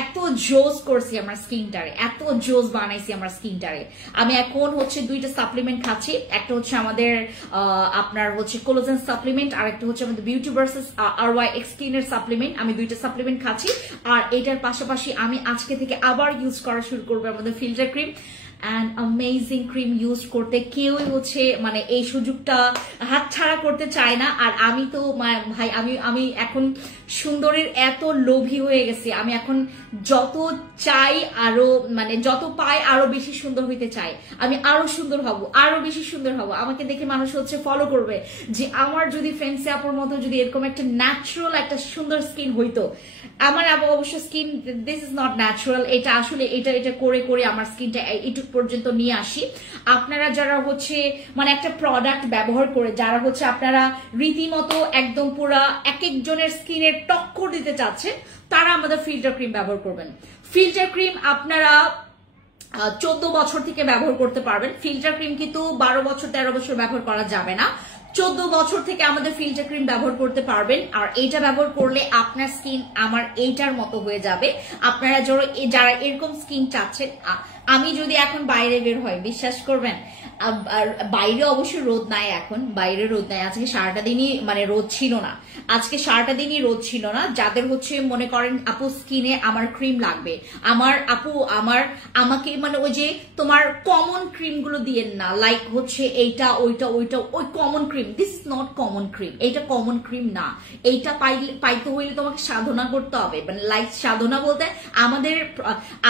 এত জোস করছি আমার স্কিনটারে, এত জোস বানাইছি আমার স্কিনটারে। আমি এখন হচ্ছে 2টা সাপ্লিমেন্ট খাচ্ছি, একটা হচ্ছে আমাদের আপনার হচ্ছে কোলাজেন সাপ্লিমেন্ট, আর একটা হচ্ছে আমাদের বিউটি ভার্সেস RY স্কিনের সাপ্লিমেন্ট। আমি 2টা সাপ্লিমেন্ট খাচ্ছি, আর এটার পাশাপাশি আমি আজকে থেকে আবার ইউজ করা শুরু করবো আমাদের filter cream. And amazing cream use করতে কেউই হচ্ছে মানে এই সুযোগটা হাতছাড়া করতে চায় না। আর আমি তো ভাই আমি এখন সুন্দরের এত লোভী হয়ে গেছি, আমি এখন যত চাই আরো মানে যত পাই আরো বেশি সুন্দর হইতে চাই, আমি আরো সুন্দর হব, আরো বেশি সুন্দর হব। আমাকে দেখে মানুষ হচ্ছে ফলো করবে যে আমার যদি ফ্রেন্ডসে আপুর মতো যদি এরকম একটা ন্যাচারাল একটা সুন্দর স্কিন হইতো। আমার অবশ্য skin this is not natural, এটা আসলে এটা করে আমার স্কিনটা এইটুক পর্যন্ত নিয়ে আসি। আপনারা যারা হচ্ছে মানে একটা প্রোডাক্ট ব্যবহার করে যারা হচ্ছে আপনারা রীতিমতো একদম পুরা এক একজনের স্কিনের টক্কর দিতে চাচ্ছেন, তারা আমাদের ফিল্টার ক্রিম ব্যবহার করবেন। ফিল্টার ক্রিম আপনারা 14 বছর থেকে ব্যবহার করতে পারবেন। ফিল্টার ক্রিম কিন্তু 12 বছর 13 বছর ব্যবহার করা যাবে না। 14 বছর থেকে আমাদের ফিল্টার ক্রিম ব্যবহার করতে পারবেন। আর এইটা ব্যবহার করলে আপনার স্কিন আমার এইটার মতো হয়ে যাবে। আপনারা যারা এরকম স্কিন চাচ্ছেন, আমি যদি এখন বাইরে বের হয় বিশ্বাস করবেন, বাইরে অবশ্য রোদ নাই, এখন বাইরে রোদ নাই। আজকে সারাটা দিনই মানে রোদ ছিল না, আজকে সারাটা দিনই রোদ ছিল না। যাদের হচ্ছে মনে করেন আপু স্কিনে আমার ক্রিম লাগবে, আমাকে মানে ওই যে তোমার কমন ক্রিম গুলো দিয়েন না, লাইক হচ্ছে এইটা ওইটা ওই common cream. This is not common cream, এইটা কমন ক্রিম না। এইটা পাইতে হইলে তোমাকে সাধনা করতে হবে, মানে লাইক সাধনা বলতে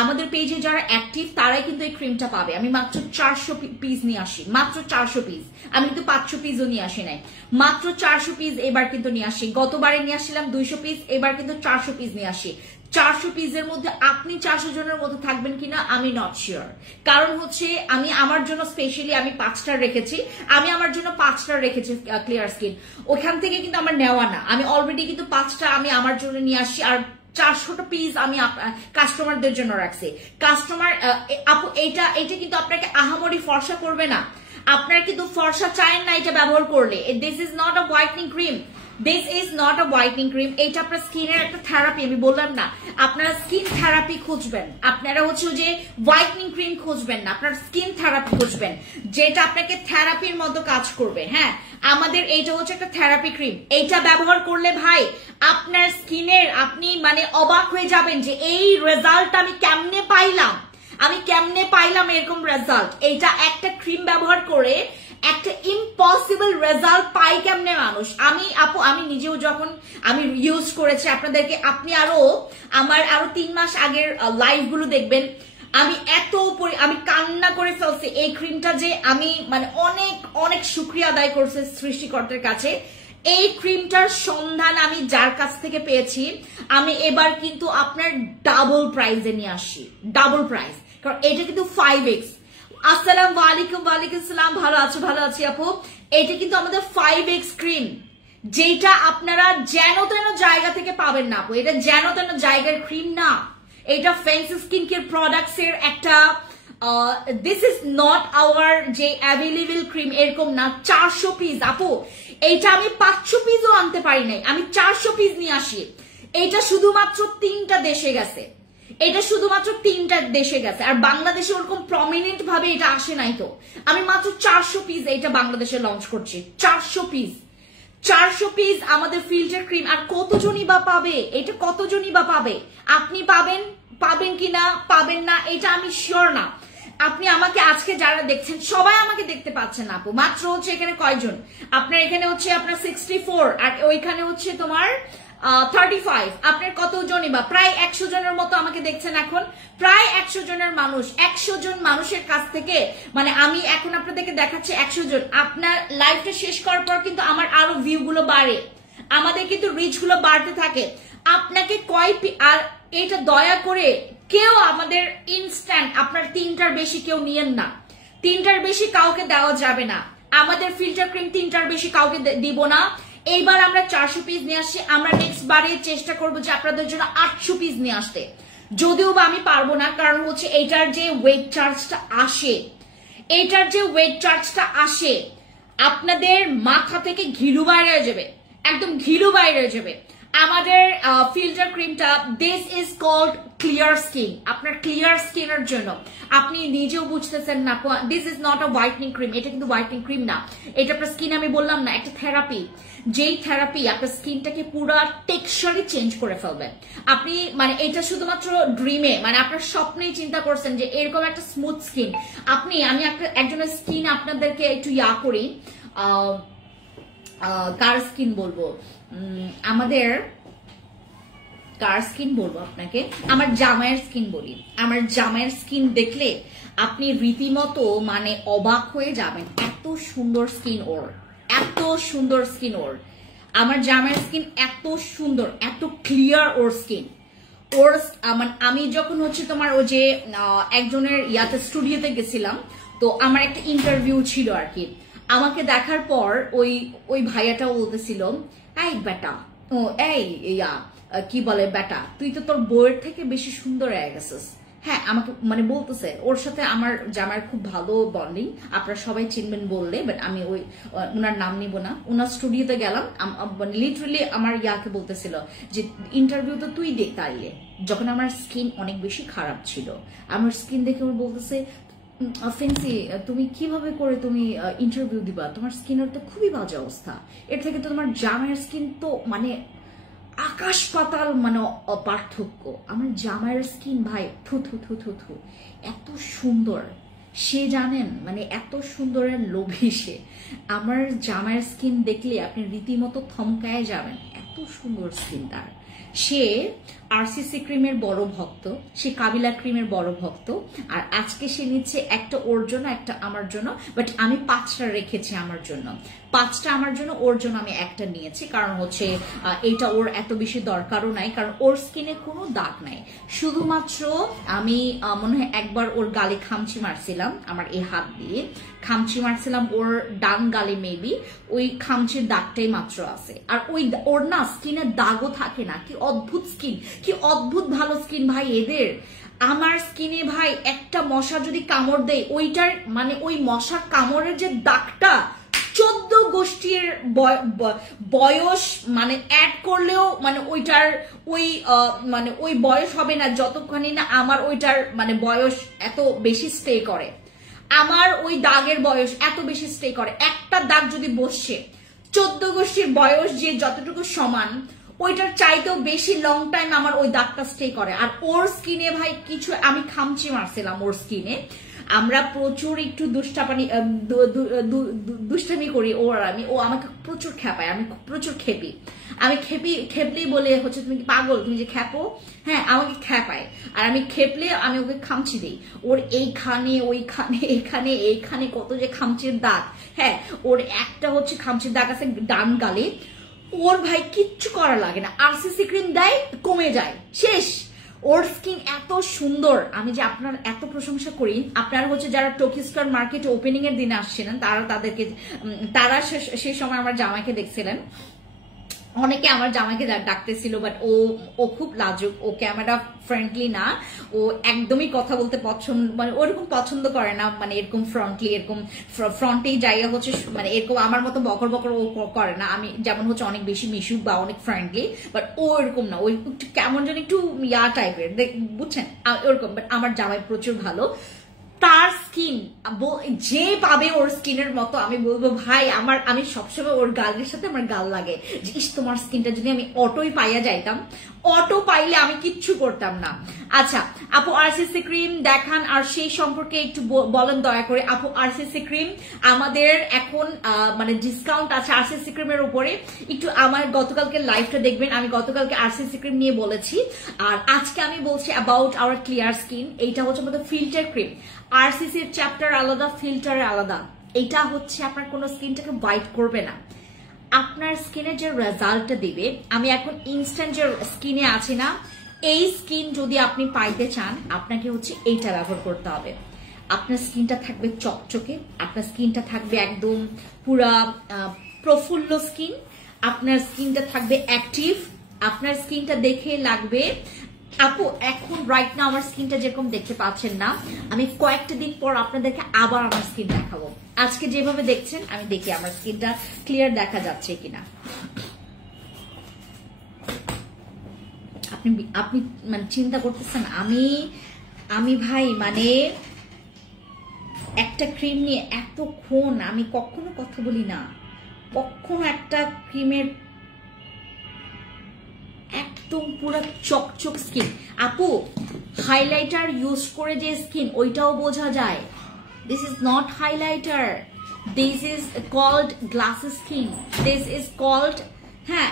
আমাদের পেজে যারা অ্যাক্টিভ তারাই কিন্তু এই ক্রিমটা পাবে। আমি মাত্র 400 পিস নিয়ে আসি, মাত্র 400 পিস। আমি কিন্তু 500 পিসও নিয়ে আসি নাই, মাত্র 400 পিস এবার কিন্তু নিয়ে আসি। গতবারে নিয়ে আসছিলাম 200 পিস, এবার কিন্তু 400 পিস নিয়ে আসি। 400 পিসের মধ্যে আপনি 400 জনের মধ্যে থাকবেন কিনা আমি নট শিওর, কারণ হচ্ছে আমি আমার জন্য স্পেশালি আমি 5টা রেখেছি, ক্লিয়ার স্কিন। ওখান থেকে কিন্তু আমার নেওয়া না, আমি অলরেডি কিন্তু 5টা আমি আমার জন্য নিয়ে আসি, আর 400টা পিস আমি কাস্টমারদের জন্য রাখছি। কাস্টমার আপু এইটা কিন্তু আপনাকে আহামরি ফর্সা করবে না, আপনারা কিন্তু ফর্সা চায়েন না এটা ব্যবহার করলে। This is not a whitening cream, this is not a whitening cream. এটা আপনার স্কিনের একটা থেরাপি, আমি বললাম না আপনারা স্কিন থেরাপি খুঁজবেন, আপনারা হচ্ছে যে হোয়াইটনিং ক্রিম খুঁজবেন না, আপনার স্কিন থেরাপি খুঁজবেন যেটা আপনাকে থেরাপির মতো কাজ করবে। হ্যাঁ, আমাদের এইটা হচ্ছে একটা থেরাপি ক্রিম। এইটা ব্যবহার করলে ভাই আপনার স্কিনের আপনি মানে অবাক হয়ে যাবেন যে এই রেজাল্ট আমি কেমনে পাইলাম এরকম রেজাল্ট। এইটা একটা ক্রিম ব্যবহার করে একটা ইম্পসিবল রেজাল্ট পাই কেমনে মানুষ। আমি নিজেও যখন আমি ইউজ করেছি আপনাদেরকে, আপনি আমার 3 মাস আগের লাইভ গুলো দেখবেন, আমি কান্না করে ফেলছি এই ক্রিমটা যে আমি মানে অনেক শুকরিয়া আদায় করছি সৃষ্টিকর্তার কাছে। এই ক্রিমটার সন্ধান আমি যার কাছ থেকে পেয়েছি, আমি এবার কিন্তু আপনার ডাবল প্রাইসে নিয়ে আসি, ডাবল প্রাইস, কারণ এটা কিন্তু 5x। আসসালামু আলাইকুম। ওয়ালাইকুম আসসালাম, ভালো আছি আপু। এটা কিন্তু আমাদের 5x ক্রিম, যেটা আপনারা যেন তেন জায়গা থেকে পাবেন না আপু। এটা যেন তেন জায়গার ক্রিম না, এটা ফ্যান্সি স্কিন কেয়ার প্রোডাক্টস এর একটা দিস ইজ নট আওয়ার যে অ্যাভেলেবল ক্রিম এরকম না। 400 পিস আপু, এইটা আমি 500 পিসও আনতে পারি নাই, আমি 400 পিস নিয়ে আসি। এটা শুধুমাত্র 3টা দেশে গেছে, আর বাংলাদেশে ওরকম প্রমিনেন্ট ভাবে এটা আসে নাই। তো আমি মাত্র 400 পিস এটা বাংলাদেশে লঞ্চ করছি। 400 পিস আমাদের ফিল্টার ক্রিম। আর কতজনই বা পাবে এটা, কতজনই বা পাবে? আপনি পাবেন কিনা পাবেন না এটা আমি শিওর না। আপনি আমাকে আজকে যারা দেখছেন সবাই আমাকে দেখতে পাচ্ছেন আপু, মাত্র হচ্ছে এখানে কয়জন আপনার, এখানে হচ্ছে আপনার 64, আর ওইখানে হচ্ছে তোমার 35। আপনার কতজনই বা প্রায় 100 জনের মতো আমাকে দেখছেন এখন, প্রায় 100 জনের মানুষ, 100 জন মানুষের কাছ থেকে মানে আমি এখন আপনাদেরকে দেখাচ্ছি 100 জন। আপনার লাইভটা শেষ করার পর কিন্তু আমার আরো ভিউ গুলো বাড়ে, আমাদের কিন্তু রিচ গুলো বাড়তে থাকে। আপনাকে আর এটা দয়া করে কেউ আমাদের ইনস্ট্যান্ট আপনার 3টার বেশি কেউ নিয়েন না, 3টার বেশি কাউকে দেওয়া যাবে না। আমাদের ফিল্টার ক্রিম 3টার বেশি কাউকে দিব না। এইবার আমরা 400 পিস নিয়ে আসছি, আমরা নেক্সট বারে চেষ্টা করবো যে আপনাদের জন্য 800 পিস নিয়ে আসতে, যদিও বা আমি পারবো না, কারণ হচ্ছে এইটার যে ওয়েট চার্জটা আসে, এইটার যে ওয়েট চার্জটা আসে আপনাদের মাথা থেকে ঘিলু বাইরে হয়ে যাবে, একদম ঘিলু বাইরে হয়ে যাবে। আমাদের ফিল্টার ক্রিমটা this is called clear skin, আপনার ক্লিয়ার স্কিনের জন্য। আপনি নিজেও বুঝতেছেন না, this is not a whitening cream, এটা কিন্তু হোয়াইটনিং ক্রিম না, এটা আপনার স্কিন আমি বললাম না একটা থেরাপি, যেই থেরাপি আপনার স্কিনটাকে পুরো টেক্সচারই চেঞ্জ করে ফেলবে। আপনি মানে এটা শুধুমাত্র ড্রিমে মানে আপনার স্বপ্নেই চিন্তা করছেন যে এরকম একটা স্মুথ স্কিন। আমি একজনের স্কিন আপনাদেরকে একটু করি, কার স্কিন বলবো, আমাদের কার স্কিন বলবো আপনাকে, আমার জামাইয়ের স্কিন বলি। আমার জামাইয়ের স্কিন দেখলে আপনি রীতিমতো মানে অবাক হয়ে যাবেন, এত সুন্দর স্কিন ওর, এত সুন্দর স্কিন ওর। আমার জামাইয়ের স্কিন এত সুন্দর, এত ক্লিয়ার ওর স্কিন। ওর আমি যখন হচ্ছে তোমার ওই যে একজনের স্টুডিওতে গেছিলাম, তো আমার একটা ইন্টারভিউ ছিল আর কি, আমাকে দেখার পর ওই ভাইয়াটাও বলতেছিল, এই বেটা, ও এই কি বলে বেটা, তুই তো তোর বউয়ের থেকে বেশি সুন্দর হয়ে গেছিস। হ্যাঁ, আমাকে মানে বলতেছে, ওর সাথে আমার জামার খুব ভালো বন্ডিং, আপনারা সবাই চিনবেন বললে, বাট আমি ওনার নাম নিব না। ওনার স্টুডিওতে গেলাম, লিটারালি আমার ইয়াকে বলতেছিল যে ইন্টারভিউ তো তুই দে তাইলে, যখন আমার স্কিন অনেক বেশি খারাপ ছিল। আমার স্কিন দেখে ও বলতেছে, ফেন্সি তুমি কিভাবে করে তুমি ইন্টারভিউ দিবা, তোমার স্কিনের তো খুবই বাজে অবস্থা, এর থেকে তো তোমার জামাইয়ের স্কিন তো মানে আকাশ পাতাল মানে পার্থক্য। আমার জামাইয়ের স্কিন ভাই থু থু থু থু থু এত সুন্দর, সে জানেন মানে এত সুন্দরের লোভী সে। আমার জামাইয়ের স্কিন দেখলে আপনি রীতিমতো থমকায় যাবেন, এত সুন্দর স্কিন তার। সে আরসিসি ক্রিমের বড় ভক্ত, সে কাবিলা ক্রিমের বড় ভক্ত, আর আজকে সে নিচ্ছে একটা ওর জন্য একটা আমার জন্য, বাট আমি 5টা রেখেছি আমার জন্য, 5টা আমার জন্য, ওর জন্য আমি একটা নিয়েছি, কারণ হচ্ছে এটা ওর এত বেশি দরকারও নাই, কারণ ওর স্কিনে কোনো দাগ নাই। শুধুমাত্র আমি মনে হয় একবার ওর গালে খামচি মারছিলাম, আমার এই হাত দিয়ে খামচি মারছিলাম ওর ডান গালে, মেবি ওই খামচির দাগটাই মাত্র আছে, আর ওর না স্কিনের দাগও থাকে না। কি অদ্ভুত স্কিন, কি অদ্ভুত ভালো স্কিন ভাই এদের। আমার স্কিনে ভাই একটা মশা যদি কামড় দেয়, ওইটার মানে ওই মশার কামড়ের যে দাগটা 14 গোষ্ঠীর বয়স মানে অ্যাড করলেও মানে ওইটার মানে ওই বয়স হবে না, যতক্ষণই না আমার ওইটার মানে বয়স এত বেশি স্টে করে, আমার ওই দাগের বয়স এত বেশি স্টে করে। একটা দাগ যদি বসছে, 14 গোষ্ঠীর বয়স যে যতটুকু সমান, ওইটার চাইতেও বেশি লং টাইম আমার ওই দাগটা স্টে করে। আর ওর স্কিনে ভাই কিছু, আমি খামচি মারছিলাম ওর স্কিনে, আমরা প্রচুর একটু দুষ্টামি করি ওর আমি, ও আমাকে প্রচুর খেপায়, আমি প্রচুর খেপি, আমি খেপলেই বলে হচ্ছে তুমি কি পাগল, তুমি যে খেপো, হ্যাঁ আমাকে খেপায়, আর আমি খেপলে আমি ওকে খামচি দিই। ওর এইখানে ওইখানে এখানে এইখানে কত যে খামচির দাগ, হ্যাঁ ওর একটা হচ্ছে খামচির দাগ আছে ডান গালে, ওর ভাই কিচ্ছু করা লাগে না, আরসিসি ক্রিম দেয় কমে যায়, শেষ। ওর স্কিন এত সুন্দর, আমি যে আপনার এত প্রশংসা করি, আপনারা হচ্ছে যারা টোকিও স্কয়ার মার্কেট ওপেনিং এর দিনে আসছিলেন, তারা সেই সময় আমার জামাইকে দেখছিলেন, অনেকে আমার জামাইকে ডাকতেছিল, বাট ও খুব লাজুক, ও ক্যামেরা ফ্রেন্ডলি না, ও একদমই কথা বলতে পছন্দ মানে ওরকম পছন্দ করে না, মানে এরকম ফ্রন্টলি, এরকম ফ্রন্টেই জায়গা হচ্ছে মানে এরকম আমার মতো বকর বকর ও করে না। আমি যেমন হচ্ছে অনেক বেশি মিশুক বা অনেক ফ্রেন্ডলি, বাট ও এরকম না, ওই কেমন যেন একটু টাইপের, বুঝছেন ওরকম। বাট আমার জামাই প্রচুর ভালো, তার স্কিন যে পাবে ওর স্কিনের মতো, আমি বলবো ভাই আমি সবসময় ওর গালের সাথে আমার গাল লাগে যে ইস তোমার স্কিনটা যদি আমি অটোই পাইয়া যাইতাম, অটো পাইলে আমি কিচ্ছু করতাম না। আচ্ছা আপু আরসিসি ক্রিম দেখান আর সেই সম্পর্কে একটু বলেন দয়া করে। আপু আরসিসি ক্রিম আমাদের এখন মানে ডিসকাউন্ট আছে আরসিসি ক্রিমের উপরে। একটু আমার গতকালকে লাইভটা দেখবেন, আমি গতকালকে আরসিসি ক্রিম নিয়ে বলেছি। আর আজকে আমি বলছি অ্যাবাউট আওয়ার ক্লিয়ার স্কিন। এইটা হচ্ছে আমাদের ফিল্টার ক্রিম। আরসিসির চ্যাপ্টার আলাদা, ফিল্টার আলাদা। এটা হচ্ছে আপনার কোনো স্কিনটাকে হোয়াইট করবে না, আপনার স্কিনের যে রেজাল্টটা দিবে। আমি এখন ইনস্ট্যান্ট যে স্কিনে আছি না, এই স্কিন যদি আপনি পাইতে চান আপনাকে হচ্ছে এইটা ব্যবহার করতে হবে। আপনার স্কিনটা থাকবে চকচকে, আপনার স্কিনটা থাকবে একদম পুরা প্রফুল্ল স্কিন, আপনার স্কিনটা থাকবে অ্যাক্টিভ, আপনার স্কিনটা দেখে লাগবে। আপু এখন রাইট না আমার স্কিনটা যেরকম দেখতে পাচ্ছেন না, আমি কয়েকটা দিন পর আপনাদেরকে আবার আমার স্কিন দেখাবো। আজকে যেভাবে দেখছেন আমি দেখি আমার স্কিনটা ক্লিয়ার দেখা যাচ্ছে কিনা। আপনি মানে চিন্তা করতেছেন আমি ভাই মানে একটা ক্রিম নিয়ে এতক্ষণ আমি কখনো কথা বলি না, কখনো একটা ক্রিমের একদম পুরো চকচক স্কিন। আপু হাইলাইটার ইউজ করে যে স্কিন ওইটাও বোঝা যায়, this is not highlighter, this is called glass skin, this is called, হ্যাঁ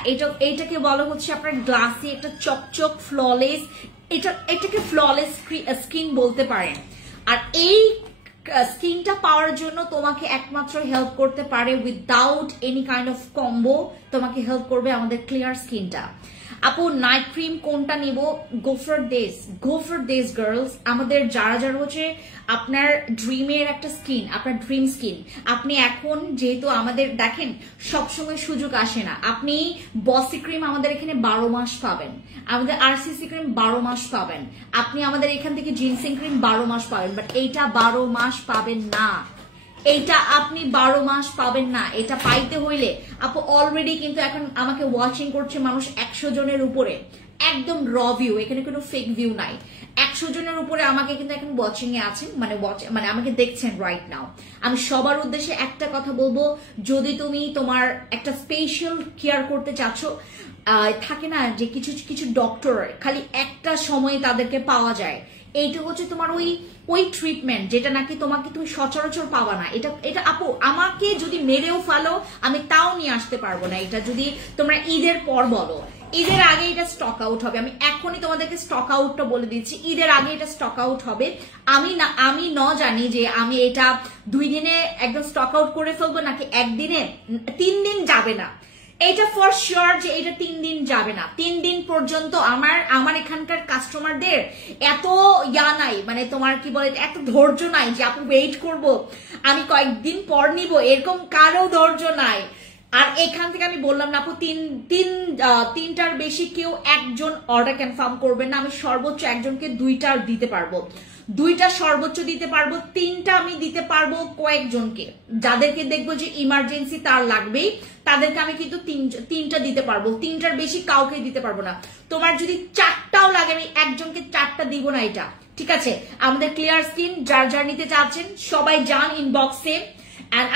এইটাকে বলা হচ্ছে আপনার গ্লাসি একটা চকচক ফ্ললেস, এটাকে ফ্ললেস স্কিন বলতে পারেন। আর এই স্কিনটা পাওয়ার জন্য তোমাকে একমাত্র হেল্প করতে পারে without any kind of combo, তোমাকে হেল্প করবে আমাদের ক্লিয়ার স্কিনটা। আপু নাইট ক্রিম কোনটা নিব? Go for this girls. আমাদের যারা যারা হচ্ছে আপনার ড্রিমের একটা স্কিন, আপনার ড্রিম স্কিন, আপনি এখন যেহেতু আমাদের দেখেন সবসময় সুযোগ আসে না, আপনি বসি ক্রিম আমাদের এখানে 12 মাস পাবেন, আমাদের আরসিসি ক্রিম 12 মাস পাবেন, আপনি আমাদের এখান থেকে জিনসিং ক্রিম 12 মাস পাবেন, বাট এইটা 12 মাস পাবেন না, এইটা আপনি 12 মাস পাবেন না। এটা পাইতে হইলে আপু অলরেডি কিন্তু এখন আমাকে ওয়াচিং করছে মানুষ 100 জনের উপরে, একদম র ভিউ, এখানে কোনো ফেক ভিউ নাই, 100 জনের উপরে আমাকে কিন্তু এখন ওয়াচিং এ আছেন, মানে আমাকে দেখছেন রাইট নাও। আমি সবার উদ্দেশ্যে একটা কথা বলবো, যদি তুমি তোমার একটা স্পেশাল কেয়ার করতে চাচ্ছ, থাকে না যে কিছু কিছু ডক্টর খালি একটা সময়ে তাদেরকে পাওয়া যায়, এইটা হচ্ছে তোমার ওই ট্রিটমেন্ট যেটা নাকি তুমি সচরাচর পাবা না। এটা আপু আমাকে যদি মেরেও ফেলো আমি তাও নিয়ে আসতে পারবো না। এটা যদি তোমরা ঈদের পর বলো, ঈদের আগে এটা স্টক আউট হবে, আমি এখনই তোমাদেরকে স্টক আউটটা বলে দিচ্ছি, ঈদের আগে এটা স্টক আউট হবে। আমি জানি যে আমি এটা 2 দিনে একদম স্টক আউট করে ফেলবো নাকি একদিনে, 3 দিন যাবে না, এটা ফর শিওর যে এটা 3 দিন যাবে না। 3 দিন পর্যন্ত আমার এখানকার কাস্টমারদের এত নাই, মানে তোমার কি বলে এত ধৈর্য নাই যে আপু ওয়েট করব, আমি কয়েকদিন পর নিব, এরকম কারো ধৈর্য নাই। আর এখান থেকে আমি বললাম না আপু 3টার বেশি কেউ একজন অর্ডার কনফার্ম করবেন না, আমি সর্বোচ্চ একজনকে 2টা দিতে পারবো, 2টা সর্বোচ্চ দিতে পারবো, 3টা আমি দিতে পারবো কয়েকজনকে, যাদেরকে দেখবো যে ইমার্জেন্সি তার লাগবেই তাদেরকে আমি কিন্তু 3টা দিতে পারবো, 3টার বেশি কাউকে দিতে পারবো না। তোমার যদি 4টাও লাগে আমি একজনকে 4টা দিব না, এটা ঠিক আছে। আমাদের ক্লিয়ার স্কিন যার নিতে চাচ্ছেন সবাই যান ইনবক্সে।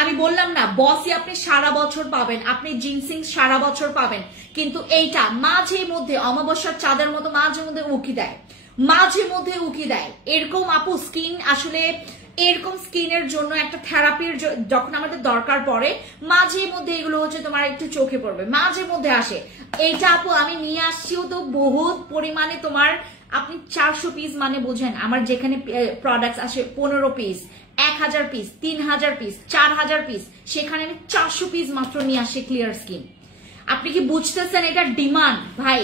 আমি বললাম না বসই আপনি সারা বছর পাবেন, আপনি জিনসিং সারা বছর পাবেন, কিন্তু এইটা মাঝে মধ্যে অমাবস্যার চাঁদের মতো মাঝে মধ্যে উকি দেয়, এরকম আপু স্কিন আসলে এরকম স্কিনের জন্য একটা থেরাপির যখন আমাদের দরকার পড়ে মাঝে মধ্যে এগুলো হচ্ছে তোমার একটু চোখে পড়বে, মাঝে মধ্যে আসে। এইটা আপু আমি নিয়ে আসছিও তো বহুত পরিমাণে, তোমার আপনি 400 পিস মানে বোঝেন, আমার যেখানে প্রোডাক্টস আসে 15 পিস, 1000 পিস, 3000 পিস, 4000 পিস, সেখানে আমি 400 পিস মাত্র নিয়ে আসি ক্লিয়ার স্কিন। আপনি কি বুঝতেছেন এটা ডিমান্ড? ভাই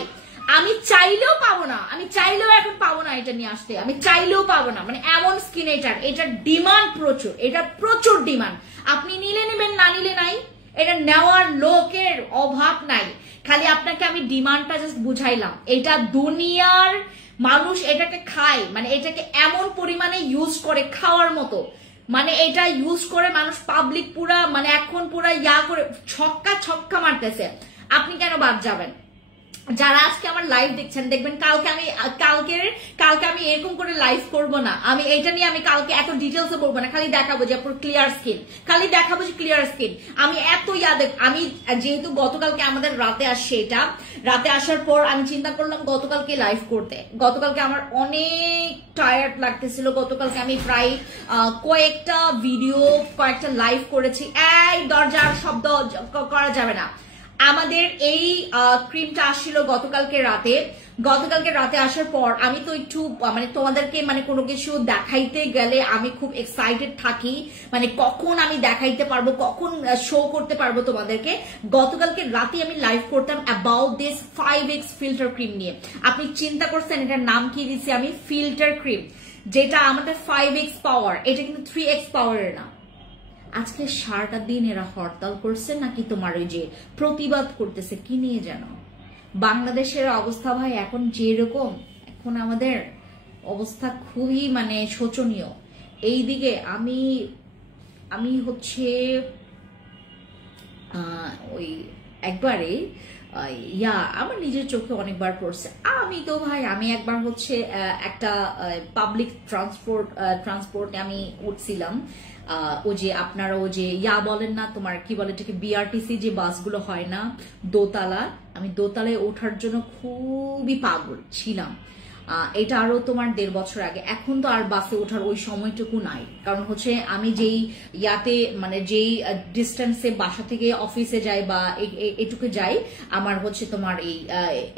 আমি চাইলেও পাবো না, আমি চাইলেও এখন পাবো না এটা নিয়ে আসতে, আমি চাইলেও পাবো না, মানে এমন স্কিন এটার ডিমান্ড প্রচুর, এটা প্রচুর ডিমান্ড। আপনি নিলে নেবেন, না নিলে নাই, এটা নেওয়ার লোকের অভাব নাই, খালি আপনাকে আমি ডিমান্ডটা জাস্ট বুঝাইলাম। এটা দুনিয়ার মানুষ এটাকে খায়, মানে এটাকে এমন পরিমাণে ইউজ করে খাওয়ার মতো, মানে এটা ইউজ করে মানুষ পাবলিক পুরা মানে এখন পুরা করে ছক্কা মারতেছে। আপনি কেন বাদ যাবেন? যারা আজকে আমার লাইভ দেখছেন দেখবেন কালকে আমি এরকম করে লাইভ করব না, আমি এটা নিয়ে আমি কালকে এত ডিটেলসে বলবো না, খালি দেখাবো যে পুরো ক্লিয়ার স্কিন, খালি দেখাবো যে ক্লিয়ার স্কিন। আমি এত আমি যেহেতু গতকালকে আমাদের রাতে আসছে, এটা রাতে আসার পর আমি চিন্তা করলাম গতকালকে লাইভ করতে। গতকালকে আমার অনেক টায়ার্ড লাগতেছিল, গতকালকে আমি প্রায় কয়েকটা ভিডিও কয়েকটা লাইভ করেছি। এই দরজার শব্দ করা যাবে না। আমাদের এই ক্রিমটা আসছিল গতকালকে রাতে আসার পর আমি তো একটু মানে তোমাদেরকে মানে কোনো কিছু দেখাইতে গেলে আমি খুব এক্সাইটেড থাকি, মানে কখন আমি দেখাইতে পারবো, কখন শো করতে পারবো তোমাদেরকে। গতকালকে রাতে আমি লাইভ করতাম about this 5x filter cream নিয়ে। আপনি চিন্তা করছেন এটার নাম কি দিচ্ছি আমি, ফিল্টার ক্রিম, যেটা আমাদের 5x পাওয়ার, এটা কিন্তু 3x পাওয়ারের না। আজকে সারাটা দিন এরা হরতাল করছে নাকি তোমার ওই যে প্রতিবাদ করতেছে কি নিয়ে জানো? বাংলাদেশের অবস্থা ভাই এখন যেরকম, এখন আমাদের অবস্থা খুবই মানে শোচনীয়। এইদিকে আমি হচ্ছে ওই একবারে আমার নিজের চোখে অনেকবার পড়ছে। আমি তো ভাই আমি একবার হচ্ছে একটা পাবলিক ট্রান্সপোর্টে আমি উঠছিলাম, ও যে আপনারা ও যে বলেন না তোমার কি বলে এটাকে, বিআরটিসি যে বাসগুলো হয় না দোতলা, আমি দোতলায় ওঠার জন্য খুবই পাগল ছিলাম। এটা আরো তোমার 1.5 বছর আগে। এখন তো আর বাসে ওঠার ওই সময়টুকু নাই, কারণ হচ্ছে আমি যেই মানে যেই ডিস্টেন্সে বাসা থেকে অফিসে যাই বা এটুকু যাই, আমার হচ্ছে তোমার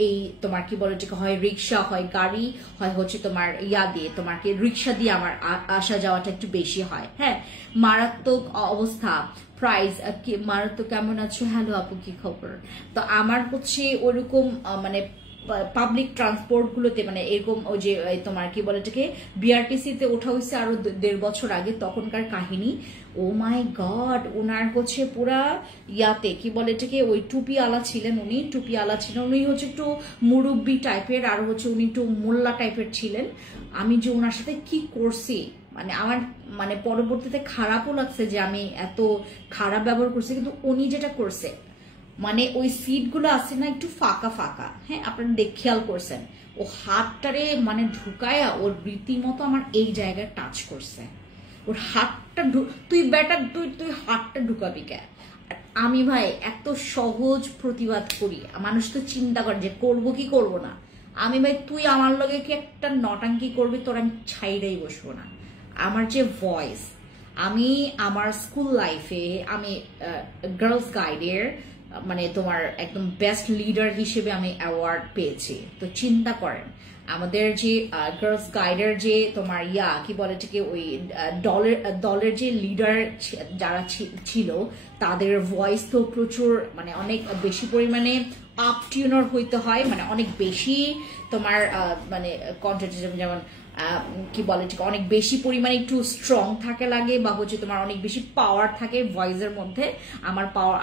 এই তোমার কি বলে এটাকে, হয় রিক্সা হয় গাড়ি হয় হচ্ছে তোমার দিয়ে তোমার কি রিক্সা দিয়ে আমার আসা যাওয়াটা একটু বেশি হয়। হ্যাঁ, মারাত্মক অবস্থা। প্রাইস মারাত্মক। কেমন আছো? হ্যালো আপু, কি খবর? তো আমার হচ্ছে ওরকম মানে পাবলিক ট্রান্সপোর্ট গুলোতে মানে এরকম ওই যে তোমার কি বলে এটাকে বিআরটিসিতে ওঠা হয়েছে আরো 1.5 বছর আগে, তখনকার কাহিনী। ও মাই গড, ওনার হচ্ছে পুরা কি বলে এটাকে, ওই টুপিওয়ালা ছিলেন উনি হচ্ছে একটু মুরব্বি টাইপের, আর হচ্ছে উনি একটু মোল্লা টাইপের ছিলেন। আমি যে ওনার সাথে কি করছি, মানে আমার মানে পরবর্তীতে খারাপও লাগছে যে আমি এত খারাপ ব্যবহার করছি, কিন্তু উনি যেটা করছে মানে ওই সিট গুলো আছে না একটু ফাঁকা ফাঁকা, হ্যাঁ আপনারা খেয়াল করছেন, ও হাতটারে মানে ঢুকায়া ওর রীতিমতো আমার এই জায়গায় টাচ করছে। ওর হাতটা তুই হাতটা ঢুকাবি কে? আমি ভাই এত সহজ প্রতিবাদ করি, মানুষ তো চিন্তা করে যে করবো কি করবো না। আমি ভাই তুই আমার লগে কি একটা নটাঙ্কি করবি, তোর আমি ছাইড়াই বসবো না। আমার যে ভয়েস, আমি আমার স্কুল লাইফে আমি গার্লস গাইডের মানে তোমার একদম বেস্ট লিডার হিসেবে আমি অ্যাওয়ার্ড পেয়েছি। তো চিন্তা করেন আমাদের যে গার্লস গাইডের যে তোমার কি বলে এটাকে, ওই দলের যে লিডার যারা ছিল তাদের ভয়েস তো প্রচুর মানে অনেক বেশি পরিমাণে আপ টিউনার হইতে হয়, মানে অনেক বেশি তোমার মানে কন্টেন্ট যেমন কি বলে ঠিক অনেক বেশি পরিমাণে একটু স্ট্রং থাকে লাগে, বা হচ্ছে তোমার অনেক বেশি পাওয়ার থাকে ভয়েসের মধ্যে।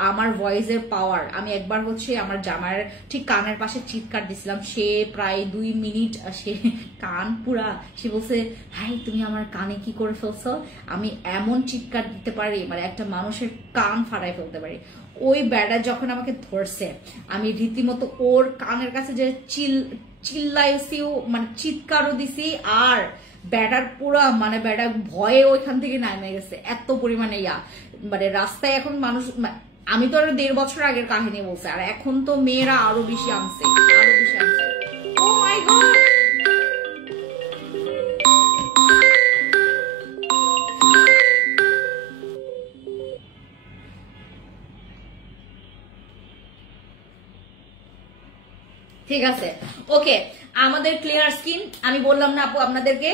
আমার ভয়েসের পাওয়ার, আমি একবার হচ্ছে আমার জামার ঠিক কানের পাশে চিৎকার দিছিলাম, সে প্রায় 2 মিনিট সে কান পুরা, সে বলছে হাই তুমি আমার কানে কি করে ফেলছো। আমি এমন চিৎকার দিতে পারি মানে একটা মানুষের কান ফাটাই ফেলতে পারি। ওই বেড়া যখন আমাকে ধরছে আমি রীতিমতো ওর কানের কাছে যে চিল্লাইছিও, মানে চিৎকারও দিছি, আর ব্যাটার পুরা মানে ব্যাটা ভয়ে ওইখান থেকে নামে গেছে এত পরিমাণে মানে রাস্তায় এখন মানুষ। আমি তো আরো 1.5 বছর আগের কাহিনী বলছি, আর এখন তো মেয়েরা আরো বেশি আনছে। ও মাই গড, ঠিক আছে ওকে। আমাদের ক্লিয়ার স্কিন আমি বললাম না আপু আপনাদেরকে,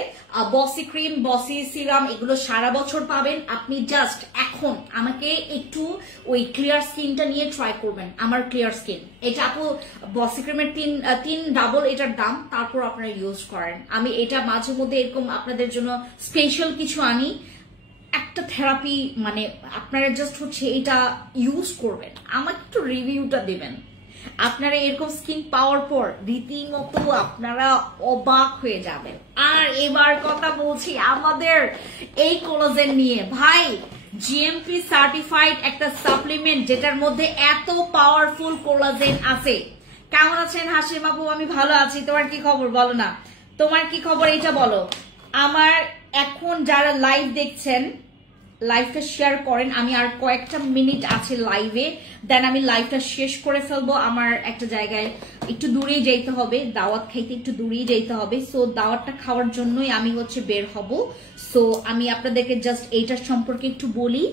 বসি ক্রিম বসি সিরাম এগুলো সারা বছর পাবেন। আপনি জাস্ট এখন আমাকে একটু ওই ক্লিয়ার স্কিনটা নিয়ে ট্রাই করবেন। আমার ক্লিয়ার স্কিন এটা আপু বসি ক্রিমের 3 ডাবল এটার দাম, তারপর আপনারা ইউজ করেন। আমি এটা মাঝে মধ্যে এরকম আপনাদের জন্য স্পেশাল কিছু আনি, একটা থেরাপি, মানে আপনারা জাস্ট হচ্ছে এটা ইউজ করবেন, আমাকে একটু রিভিউটা দেবেন। আপনারা এরকম স্কিন পাওয়ার পর রীতিমতো আপনারা অবাক হয়ে যাবেন। আর এবার কথা বলছি আমাদের এই কোলাজেন নিয়ে। ভাই জিএমপি সার্টিফাইড একটা সাপ্লিমেন্ট যেটার মধ্যে এত পাওয়ারফুল কোলাজেন আছে, কেমন আছেন হাসিম আপু? আমি ভালো আছি, তোমার কি খবর বলো না, তোমার কি খবর এটা বলো। আমার এখন যারা লাইভ দেখছেন লাইভটা শেয়ার করেন, আমি আর কয়েকটা মিনিট আছে লাইভে, দেন আমি লাইভটা শেষ করে ফেলবো। আমার একটা জায়গায় একটু দূরেই যেতে হবে, দাওয়াত খাইতে একটু দূরেই যেতে হবে, সো দাওয়াতটা খাওয়ার জন্যই আমি বের হব। সো আমি আপনাদেরকে জাস্ট এইটার সম্পর্কে একটু বলি।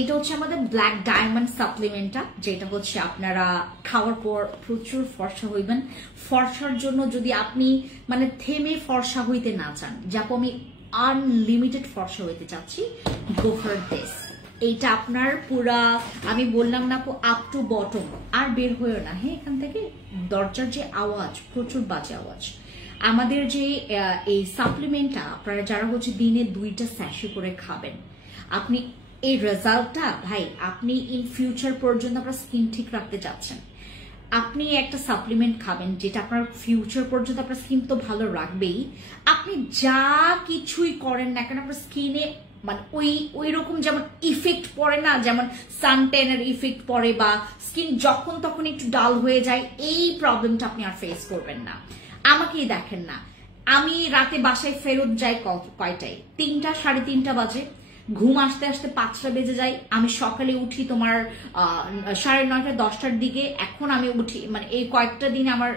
এটা হচ্ছে আমাদের ব্ল্যাক ডায়মন্ড সাপ্লিমেন্টটা, যেটা হচ্ছে আপনারা খাওয়ার পর প্রচুর ফর্সা হইবেন। ফর্সার জন্য যদি আপনি মানে থেমে ফর্সা হইতে না চান, যাপো আমি আনলিমিটেড ফর্সা হইতে চাচ্ছি, গো ফর দিস। এইটা আপনার পুরা আমি বললাম না আপ টু বটম, আর বের হয়েও না। হ্যাঁ, এখান থেকে দরজার যে আওয়াজ, প্রচুর বাজে আওয়াজ। আমাদের যে এই সাপ্লিমেন্টটা আপনারা যারা হচ্ছে দিনে 2টা স্যাশে করে খাবেন, আপনি এই রেজাল্টটা ভাই আপনি ইন ফিউচার পর্যন্ত আপনার স্কিন ঠিক রাখতে চাচ্ছেন, আপনি একটা সাপ্লিমেন্ট খাবেন যেটা আপনার ফিউচার পর্যন্ত আপনার স্কিন তো ভালো রাখবেই। আপনি যা কিছুই করেন না কেন আপনার স্কিনে মানে ওই রকম যেমন ইফেক্ট পড়ে না, যেমন সানটেনের ইফেক্ট পড়ে বা স্কিন যখন তখন একটু ডাল হয়ে যায়, এই প্রবলেমটা আপনি আর ফেস করবেন না। আমাকেই দেখেন না, আমি রাতে বাসায় ফেরত যাই কয়টায়, 3টা 3:30 বাজে, ঘুম আসতে আসতে 5টা বেজে যায়। আমি সকালে উঠি তোমার 9:30 10টার দিকে। এখন আমি উঠি মানে এই কয়েকটা দিনে আমার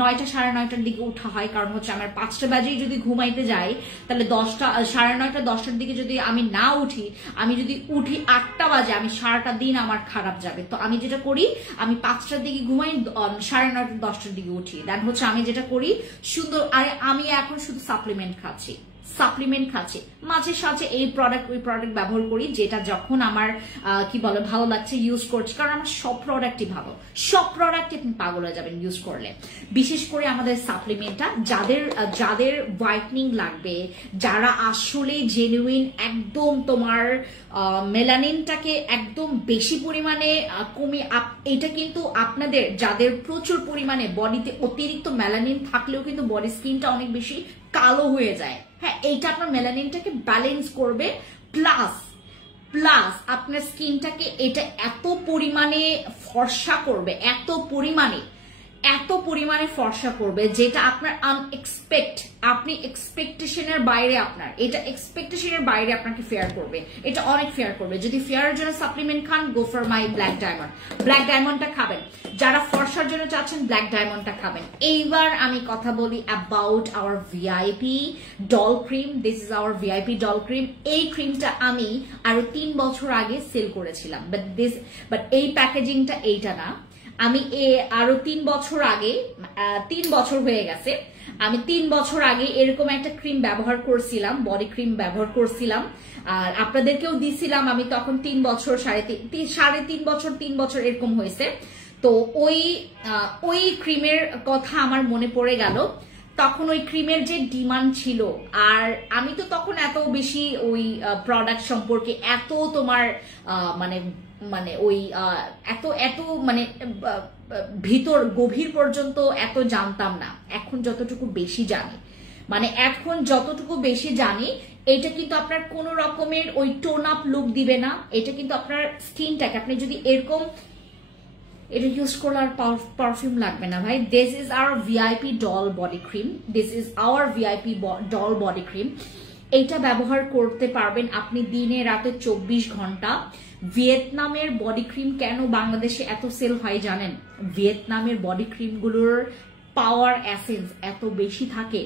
9টা 9:30টার দিকে উঠা হয়, কারণ হচ্ছে আমার 5টা বাজেই যদি ঘুমাইতে যাই তাহলে 10টা 9:30 10টার দিকে যদি আমি না উঠি, আমি যদি উঠি 8টা বাজে, আমি সারাটা দিন আমার খারাপ যাবে। তো আমি যেটা করি, আমি 5টার দিকে ঘুমাই, 9:30 10টার দিকে উঠি, দেন হচ্ছে আমি যেটা করি সুন্দর। আর আমি এখন শুধু সাপ্লিমেন্ট খাচ্ছি, মাঝে সাঝে এই প্রোডাক্ট ওই প্রোডাক্ট ব্যবহার করি, যেটা যখন আমার কি বলে ভালো লাগছে ইউজ করছি, কারণ আমার সব প্রোডাক্টই ভালো, সব প্রোডাক্টই আপনি পাগল হয়ে যাবেন ইউজ করলে। বিশেষ করে আমাদের সাপ্লিমেন্টটা যাদের হোয়াইটনিং লাগবে, যারা আসলে জেনুইন একদম তোমার মেলানিনটাকে একদম বেশি পরিমাণে কমিয়ে, এটা কিন্তু আপনাদের যাদের প্রচুর পরিমাণে বডিতে অতিরিক্ত মেলানিন থাকলেও কিন্তু বডি স্কিনটা অনেক বেশি কালো হয়ে যায়। হ্যাঁ, এইটা আপনার মেলানিনটাকে ব্যালেন্স করবে, প্লাস আপনার স্কিনটাকে এটা এত পরিমাণে ফর্সা করবে, এত পরিমাণে ফর্সা করবে, যেটা আপনার আপনি এক্সপেকটেশনের বাইরে, আপনার এটা এক্সপেকটেশনের বাইরে আপনাকে ফেয়ার করবে, এটা অনেক ফেয়ার করবে। যদি ফেয়ারের জন্য সাপ্লিমেন্ট খান, গো ফর মাই ব্ল্যাক ডায়মন্ডটা খাবেন। যারা ফর্সার জন্য চাচ্ছেন, ব্ল্যাক ডায়মন্ডটা খাবেন। এইবার আমি কথা বলি about our VIP doll cream. This is hour VIP doll cream. এই ক্রিমটা আমি আরো 3 বছর আগে সেল করেছিলাম, বাট এই প্যাকেজিংটা এইটা না। আমি আরো 3 বছর আগে, 3 বছর হয়ে গেছে, আমি 3 বছর আগে এরকম একটা ক্রিম ব্যবহার করছিলাম, বডি ক্রিম ব্যবহার করছিলাম, আর আপনাদেরকেও দিছিলাম। আমি তখন 3 বছর 3.5 বছর এরকম হয়েছে। তো ওই ক্রিমের কথা আমার মনে পড়ে গেল, তখন ওই ক্রিমের যে ডিমান্ড ছিল, আর আমি তো তখন এত বেশি ওই প্রোডাক্ট সম্পর্কে এত তোমার মানে ওই এত মানে ভিতর গভীর পর্যন্ত এত জানতাম না। এখন যতটুকু বেশি জানি, এটা কিন্তু আপনার কোন রকমের ওই টোন আপ লুক দিবে না। এটা কিন্তু আপনার স্কিনটাকে, আপনি যদি এরকম এটা ইউজ করলে আর পারফিউম লাগবে না ভাই। This is hour VIP doll body cream. এইটা ব্যবহার করতে পারবেন আপনি দিনে রাতে 24 ঘন্টা। ভিয়েতনামের বডি ক্রিম কেন বাংলাদেশে এত সেল হয় জানেন? ভিয়েতনামের বডি ক্রিমগুলোর পাওয়ার এসেন্স এত বেশি থাকে,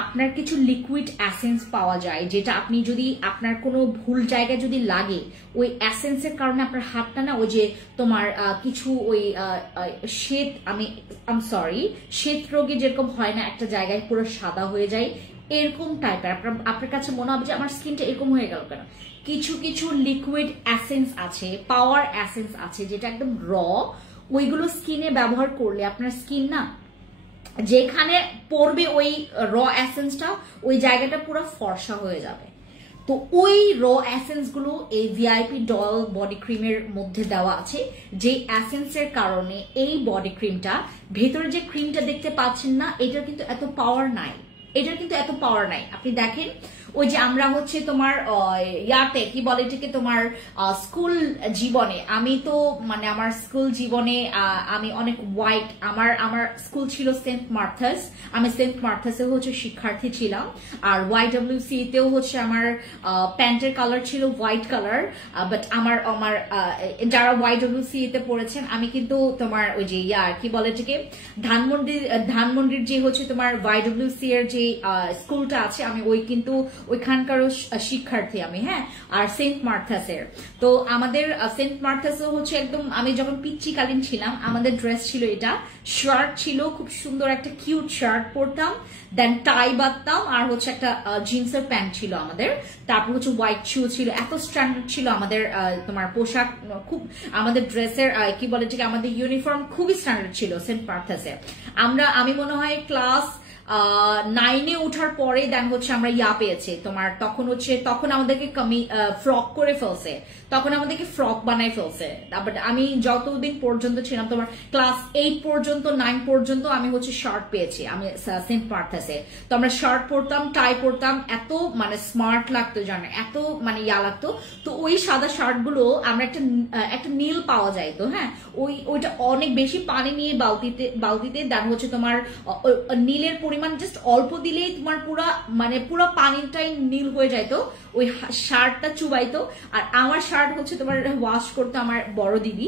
আপনার কিছু লিকুইড এসেন্স পাওয়া যায়, যেটা আপনি যদি আপনার কোনো ভুল জায়গায় যদি লাগে, ওই এসেন্সের কারণে আপনার হাতটা না ওই যে তোমার কিছু ওই শ্বেত রোগে যেরকম হয় না, একটা জায়গায় পুরো সাদা হয়ে যায়, এরকম টাইপের আপনার কাছে মনে হবে যে আমার স্কিনটা এরকম হয়ে গেল কেন। কিছু লিকুইড এসেন্স আছে, পাওয়ার এসেন্স আছে, যেটা একদম ওইগুলো স্কিনে ব্যবহার করলে আপনার স্কিন না যেখানে পড়বে ওই এসেন্সটা, ওই জায়গাটা পুরো ফর্সা হয়ে যাবে। তো ওই এসেন্স গুলো এই ভিআইপি ডল বডি ক্রিমের মধ্যে দেওয়া আছে, যে এসেন্সের কারণে এই বডি ক্রিমটা, ভেতরে যে ক্রিমটা দেখতে পাচ্ছেন না, এটার কিন্তু এত পাওয়ার নাই। আপনি দেখেন ওই যে আমরা হচ্ছে তোমার ইয়াতে কি বলে এটাকে তোমার স্কুল জীবনে, আমি তো মানে আমার স্কুল জীবনে আমি অনেক হোয়াইট, আমার স্কুল ছিল সেন্ট মার্থাস, আমি সেন্ট মার্থাসে হচ্ছে শিক্ষার্থী ছিলাম। আর YWC তেও হচ্ছে আমার প্যান্টের কালার ছিল হোয়াইট কালার, বাট আমার যারা YWC তে পড়েছেন, আমি কিন্তু তোমার ওই যে কি বলে এটাকে ধানমন্ডির যে হচ্ছে তোমার YWC এর যে স্কুলটা আছে, আমি কিন্তু ওইখানকারও শিক্ষার্থী আমি, হ্যাঁ। আর সেন্ট মার্থাসের, তো আমাদের সেন্ট মার্থাসও হচ্ছে একদম, আমি যখন পিচ্চিকালীন ছিলাম আমাদের ড্রেস ছিল এটা, শার্ট ছিল খুব সুন্দর একটা কিউট শার্ট পরতাম, দেন টাই বাঁধতাম, আর হচ্ছে একটা জিন্সের প্যান্ট ছিল আমাদের, তারপর হচ্ছে হোয়াইট শু ছিল। এত স্ট্যান্ডার্ড ছিল আমাদের তোমার পোশাক, খুব আমাদের ড্রেসের কি বলে যে আমাদের ইউনিফর্ম খুবই স্ট্যান্ডার্ড ছিল সেন্ট মার্থাসে। আমি মনে হয় ক্লাস 9-এ ওঠার পরে দেন হচ্ছে আমরা পেয়েছে তোমার, তখন আমাদেরকে ফ্রক করে ফেলছে, তখন আমাদেরকে ফ্রক বানাই ফেলছে। বাট আমি যতদিন পর্যন্ত ছিলাম তোমার ক্লাস 8 পর্যন্ত 9 পর্যন্ত আমি হচ্ছে শার্ট পেয়েছি আমি সেন্ট মার্থাসে। তো আমরা শার্ট পরতাম, টাই পরতাম, এত মানে স্মার্ট লাগতো জানো, এত মানে লাগতো। তো ওই সাদা শার্ট গুলো আমরা একটা নীল পাওয়া যায় তো, হ্যাঁ, ওইটা অনেক বেশি পানি নিয়ে বালতিতে দেন হচ্ছে তোমার নীলের পরিমাণ জাস্ট অল্প দিলেই তোমার পুরা পানিটাই নীল হয়ে যাইতো, ওই শার্টটা চুবাইতো। আর আমার শার্ট হচ্ছে তোমার ওয়াশ করতো আমার বড় দিদি,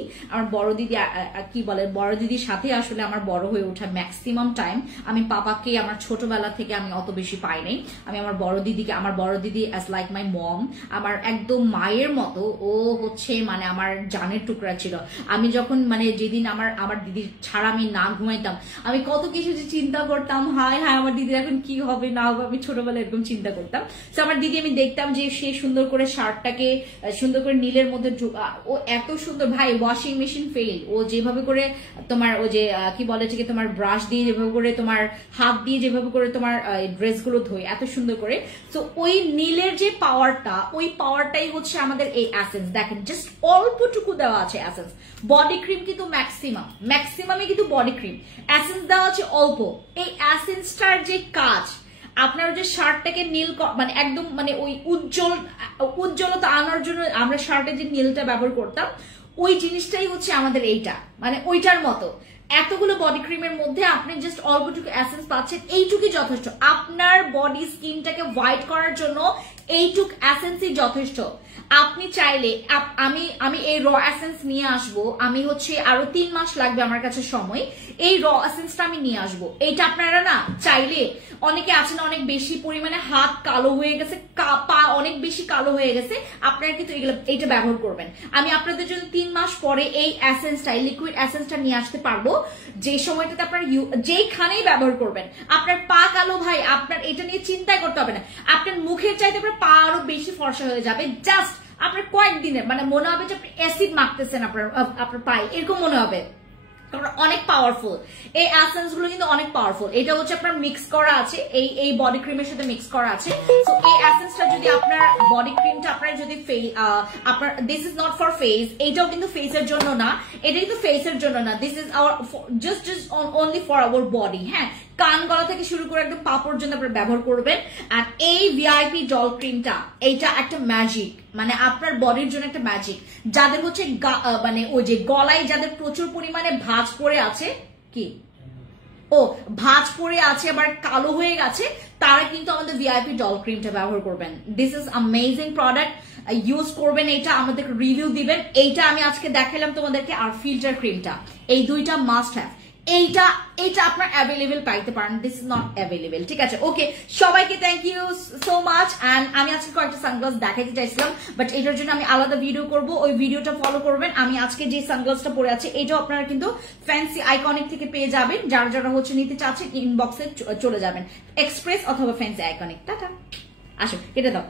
কি বলে বড় দিদির সাথে আসলে আমার বড় হয়ে ওঠা ম্যাক্সিমাম টাইম। আমি পাপাকে আমার ছোটবেলা থেকে আমি অত বেশি পাই নাই, আমি আমার বড় দিদি অ্যাজ লাইক মাই মম, আমার একদম মায়ের মতো। ও হচ্ছে মানে আমার জানের টুকরা ছিল। আমি যখন মানে যেদিন আমার দিদির ছাড়া আমি না ঘুমাইতাম, আমি কত কিছু যে চিন্তা করতাম, হায় হায় আমার দিদির এখন কি হবে না হবে, আমি ছোটবেলায় এরকম চিন্তা করতাম। তো আমার দিদি, আমি দেখতাম যে সে সুন্দর করে শার্টটাকে সুন্দর করে নীলের মধ্যে, ও এত সুন্দর, ভাই ওয়াশিং মেশিন ফেল, ও যেভাবে করে তোমার ওই যে কি বলে যে তোমার ব্রাশ দিয়ে যেভাবে করে তোমার হাত দিয়ে যেভাবে করে তোমার ড্রেসগুলো ধোয় এত সুন্দর করে। তো ওই নীলের যে পাওয়ারটা, ওই পাওয়ারটাই হচ্ছে আমাদের এই এসেন্স। দেখেন জাস্ট অল্পটুকু দেওয়া আছে এসেন্স, বডি ক্রিম কিন্তু ম্যাক্সিমামে কিন্তু বডি ক্রিম, এসেন্স দেওয়া আছে অল্প। এই এসেন্সটার যে কাজ, আপনার যে শার্টটাকে নীল মানে একদম মানে ওই উজ্জ্বলতা আনার জন্য আমরা শার্টে যে নীলটা ব্যবহার করতাম, ওই জিনিসটাই হচ্ছে আমাদের এইটা, মানে ওইটার মতো। এতগুলো বডি ক্রিমের মধ্যে আপনি জাস্ট অল্পটুকু এসেন্স পাচ্ছেন, এইটুকুই যথেষ্ট। আপনার বডি স্কিনটাকে হোয়াইট করার জন্য এইটুক এসেন্সই যথেষ্ট। আপনি চাইলে আমি এই র এসেন্স নিয়ে আসবো, আমি হচ্ছে আরো 3 মাস লাগবে আমার কাছে সময়, এই র এসেন্সটা আমি নিয়ে আসবো। এইটা আপনারা না চাইলে, অনেকে আছেন অনেক বেশি পরিমাণে হাত কালো হয়ে গেছে, পা অনেক বেশি কালো হয়ে গেছে, আপনারা কিন্তু এইটা ব্যবহার করবেন। আমি আপনাদের জন্য 3 মাস পরে এই এসেন্সটা, লিকুইড এসেন্সটা নিয়ে আসতে পারবো, যে সময়টাতে আপনারা যেইখানেই ব্যবহার করবেন। আপনার পা কালো ভাই, আপনার এটা নিয়ে চিন্তাই করতে হবে না, আপনার মুখের চাইতে আপনার পা আরো বেশি ফর্সা হয়ে যাবে। জাস্ট আপনার কয়েকদিনের মানে মনে হবে যে আপনি অ্যাসিড মাখতেছেন আপনার পায়ে, এরকম মনে হবে, কারণ অনেক পাওয়ারফুল এই এসেন্স গুলো, কিন্তু অনেক পাওয়ারফুল। এটা হচ্ছে আপনার মিক্স করা আছে এই বডি ক্রিমের সাথে মিক্স করা আছে। সো এই এসেন্সটা যদি আপনার বডি ক্রিমটা আপনার যদি আপনার, this is not for face, এইটাও কিন্তু ফেসের জন্য না, এটা কিন্তু ফেসের জন্য না, this is hour just only for our body, হ্যাঁ। কান গলা থেকে শুরু করে একদম পা পর্যন্ত আপনারা ব্যবহার করবেন। আর এই ভিআইপি ডল ক্রিমটা, এইটা একটা ম্যাজিক, মানে আপনার বডির জন্য একটা ম্যাজিক। যাদের হচ্ছে মানে ওই যে গলায় যাদের প্রচুর পরিমাণে ভাঁজ পড়ে আছে, কি ভাঁজ পড়ে আছে আবার কালো হয়ে গেছে, তারা কিন্তু আমাদের ভিআইপি ডল ক্রিমটা ব্যবহার করবেন। This is amazing product, use করবেন, এটা আমাদেরকে রিভিউ দিবেন। এইটা আমি আজকে দেখালাম তোমাদেরকে, আর ফিল্টার ক্রিমটা, এই দুইটা মাস্ট হ্যাভ। এইটা আপনার অ্যাভেলেবেল পাইতে পারেন, দিস ইজ নট অ্যাভেলেবেল, ঠিক আছে। ওকে, সবাইকে thank you so much. And আমি আজকে কয়েকটা সানগ্লাস দেখাইতে চাইছিলাম, বাট এটার জন্য আমি আলাদা ভিডিও করব, ওই ভিডিওটা ফলো করবেন। আমি আজকে যে সানগ্লাসটা পরে আছে, এটাও আপনারা কিন্তু ফ্যান্সি আইকনিক থেকে পেয়ে যাবেন। যারা হচ্ছে নিতে চাচ্ছেন ইনবক্সে চলে যাবেন, এক্সপ্রেস অথবা ফ্যান্সি আইকনিক। টাটা, আসো কেটে দাও।